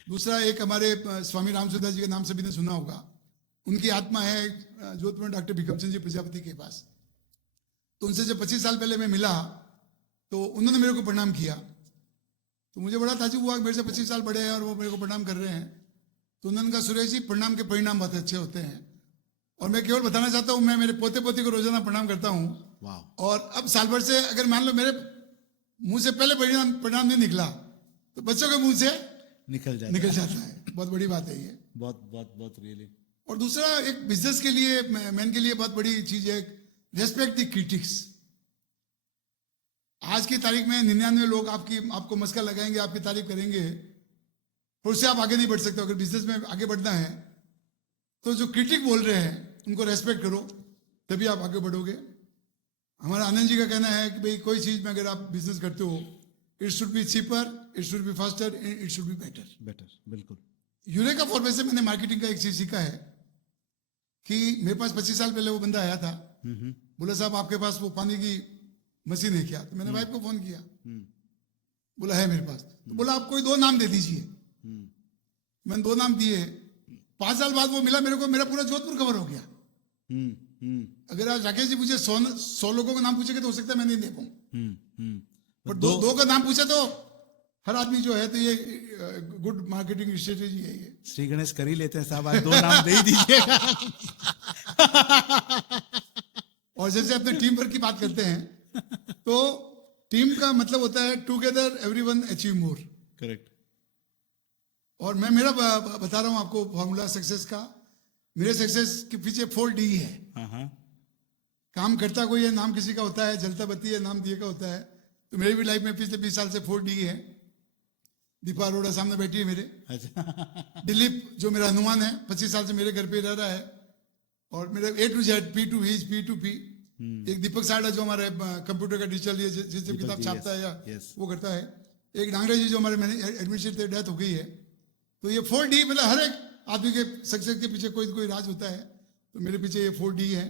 दूसरा, एक हमारे स्वामी रामसुंदर जी के नाम सभी ने सुना होगा। उनकी आत्मा है जोधपुर में डॉक्टर भिकम चंद जी प्रजापति के पास। तो उनसे जब 25 साल पहले मैं मिला तो उन्होंने मेरे को प्रणाम किया। तो मुझे बड़ा ताज्जुब हुआ, मेरे से 25 साल बड़े हैं और वो मेरे को प्रणाम कर रहे हैं। तो उन्होंने कहा सुरेश जी प्रणाम के परिणाम बहुत अच्छे होते हैं। और मैं केवल बताना चाहता हूँ, मैं मेरे पोते पोती को रोजाना प्रणाम करता हूँ। और अब साल भर से अगर मान लो मेरे मुंह से पहले परिणाम नहीं निकला तो बच्चों के मुंह से निकल जाता है। बहुत बड़ी बात है ये, बहुत रियली। और दूसरा, एक बिजनेस के लिए, मैन के लिए बहुत बड़ी चीज है रेस्पेक्ट द क्रिटिक्स। आज की तारीख में 99 लोग आपको मस्का लगाएंगे, आपकी तारीफ करेंगे, और उससे आप आगे नहीं बढ़ सकते। अगर बिजनेस में आगे बढ़ना है तो जो क्रिटिक बोल रहे हैं उनको रेस्पेक्ट करो, तभी आप आगे बढ़ोगे। हमारा आनंद जी का कहना है कि भाई कोई चीज में अगर आप बिजनेस करते हो, it should be cheaper, it should be faster, it should be better. बिल्कुल। यूरेका फॉर्मे से मैंने मार्केटिंग का एक चीज सीखा है कि मेरे पास 25 साल पहले वो बंदा आया था, बोला साहब आपके पास वो पानी की मशीन है क्या। तो मैंने वाइफ को फोन किया, बोला है मेरे पास। तो बोला आप कोई 2 नाम दे दीजिए। मैंने 2 नाम दिए। 5 साल बाद वो मिला मेरे को, मेरा पूरा जोधपुर कवर हो गया। अगर आज राकेश जी मुझे 100 लोगों का नाम पूछेंगे तो हो सकता है मैं नहीं दे पाऊं, पर 2 का नाम पूछे तो हर आदमी जो है, तो ये गुड मार्केटिंग स्ट्रेटेजी है ये। श्री गणेश कर ही लेते हैं साहब, आज 2 नाम दे ही दीजिएगा। और जैसे अपने टीम वर्क की बात करते हैं, तो टीम का मतलब होता है together everyone achieve more. Correct. और मैं मेरा बता रहा हूं आपको फॉर्मूला सक्सेस का। मेरे सक्सेस के पीछे 4D है। हाँ। काम करता कोई है, नाम किसी का होता है, जलता बत्ती है, नाम दिए का होता है। तो मेरी भी लाइफ में पिछले 20 साल से 4D है। दीपा अरोड़ा सामने बैठी है मेरे। अच्छा। दिलीप जो मेरा हनुमान है, 25 साल से मेरे घर पे रह रहा है। और मेरे A to Z, P to H, P to P। एक दीपक साड़ा जो हमारे कंप्यूटर का डिजिटल ये जिससे किताब छापता है या वो करता है। एक डांगरे जी जो हमारे एडमिनिस्ट्रेटर डेथ हो गई है। तो ये 4D, मतलब हर एक आदमी के सक्सेस के पीछे कोई कोई राज होता है। तो मेरे पीछे ये 4D है।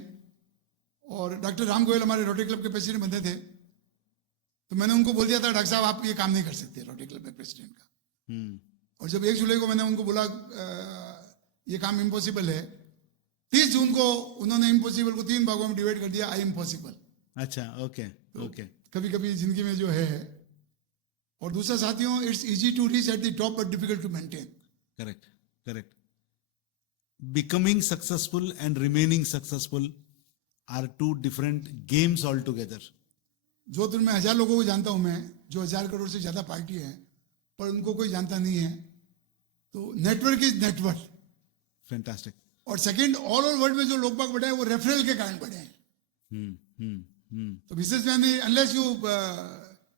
और डॉक्टर राम गोयल हमारे रोटरी क्लब के प्रेसिडेंट बनते थे, तो मैंने उनको बोल दिया था, डॉक्टर साहब आप ये काम नहीं कर सकते रोटरी क्लब में प्रेसिडेंट का। और जब 1 जुलाई को मैंने उनको बोला ये काम इम्पॉसिबल है, 30 जून को उन्होंने इम्पॉसिबल को 3 भागों में डिवाइड कर दिया, आई एम पॉसिबल। अच्छा, ओके ओके। कभी कभी जिंदगी में जो है। और दूसरा साथियों, it's easy to reach at the top but difficult to maintain. Correct correct. Becoming successful and remaining successful are 2 different games all together. Jodhpur में 1000 लोगों को जानता हूं मैं, जो 1000 करोड़ से ज्यादा पार्टी है, पर उनको कोई जानता नहीं है। तो नेटवर्क इज नेटवर्क। फैंटास्टिक। और सेकंड, ऑल ओवर वर्ल्ड में जो लोग बाग बढ़े हैं वो रेफरल के कारण बढ़े हैं। तो businessman, unless you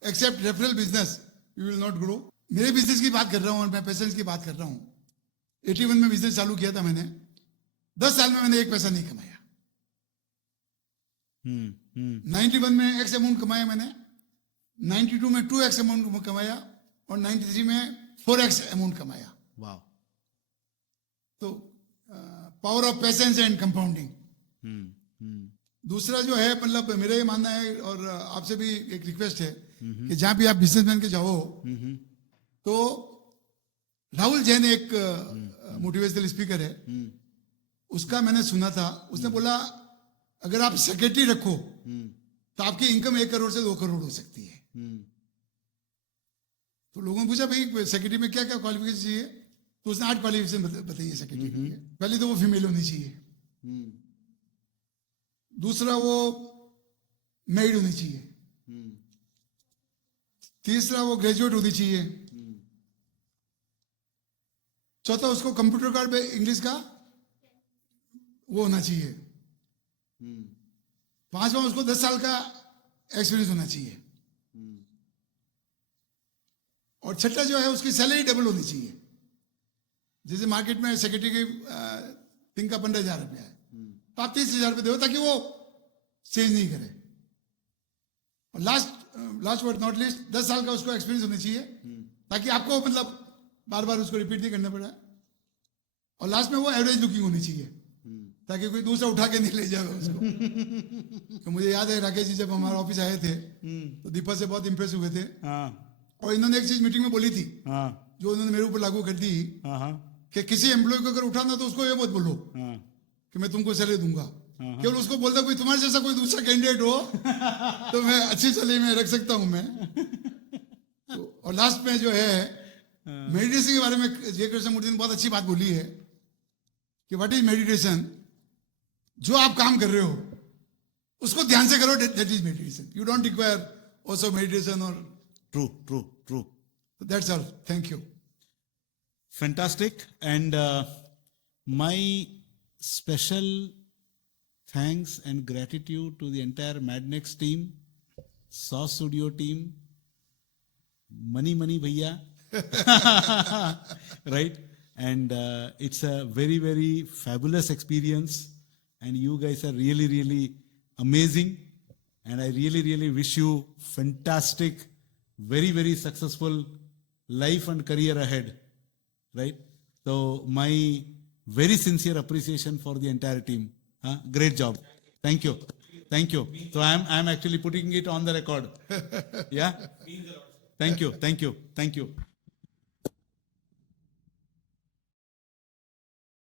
accept referral business, you will not grow. मेरे बिजनेस की बात कर रहा हूं और मैं पेशेंस की बात कर रहा हूं। 81 में बिजनेस चालू किया था मैंने। 10 साल में मैंने 1 पैसा नहीं कमाया। 91 में X अमाउंट कमाया मैंने, 92 में 2X अमाउंट कमाया और 93 में 4X अमाउंट कमाया। वाह। तो power of patience and compounding. दूसरा जो है, मतलब मेरा ये मानना है, और आपसे भी एक रिक्वेस्ट है कि जहां भी आप बिजनेसमैन के जाओ, तो राहुल जैन एक मोटिवेशनल स्पीकर है, उसका मैंने सुना था। उसने बोला अगर आप सेक्रेटरी रखो तो आपकी इनकम 1 करोड़ से 2 करोड़ हो सकती है। तो लोगों ने पूछा भाई सेक्रेटरी में क्या क्या क्वालिफिकेशन चाहिए, तो उसने 8 क्वालिफिकेशन बताइए सेक्रेटरी के लिए। पहले तो वो फीमेल होनी चाहिए, दूसरा वो मैरिड होनी चाहिए, तीसरा वो ग्रेजुएट होनी चाहिए, चौथा उसको कंप्यूटर कार्ड पे इंग्लिश का वो होना चाहिए, 5वां उसको 10 साल का एक्सपीरियंस होना चाहिए, और छठा जो है उसकी सैलरी डबल होनी चाहिए। जैसे मार्केट में सेक्रेटरी की तिनका 15,000 रुपया है, तो आप 30,000 रुपये दो ताकि वो चेंज नहीं करे। और लास्ट बट नॉट लिस्ट 10 साल का उसको एक्सपीरियंस होना चाहिए, ताकि आपको मतलब बार बार उसको रिपीट नहीं करना पड़ा। और लास्ट में वो एवरेज लुकिंग होनी चाहिए, ताकि कोई दूसरा उठा के नहीं ले जाए उसको। तो मुझे याद है राकेश जी जब हमारे ऑफिस आए थे, तो दीपा से बहुत इंप्रेस हुए थे। और इन्होंने एक चीज मीटिंग में बोली थी, जो उन्होंने मेरे ऊपर लागू कर दी, कि किसी एम्प्लॉय को अगर उठाना तो उसको ये मत बोलो कि मैं तुमको सैलरी दूंगा, केवल उसको बोलता कोई तुम्हारे जैसा कोई दूसरा कैंडिडेट हो तो मैं अच्छी सैलरी में रख सकता हूं मैं। तो और लास्ट में जो है मेडिटेशन के बारे में जय कृष्णमूर्ति ने बहुत अच्छी बात बोली है कि व्हाट इज मेडिटेशन। जो आप काम कर रहे हो उसको ध्यान से करो, that is meditation. You don't require also meditation और true. That's all, thank you. Fantastic. And my special thanks and gratitude to the entire Madnex team, Sauce Studio team, Money Bhaiya, right? And it's a very, very fabulous experience. And you guys are really, really amazing. And I really, really wish you fantastic, very, very successful life and career ahead. Right? So my very sincere appreciation for the entire team. Great job. Thank you. So I'm actually putting it on the record. Yeah. Thank you.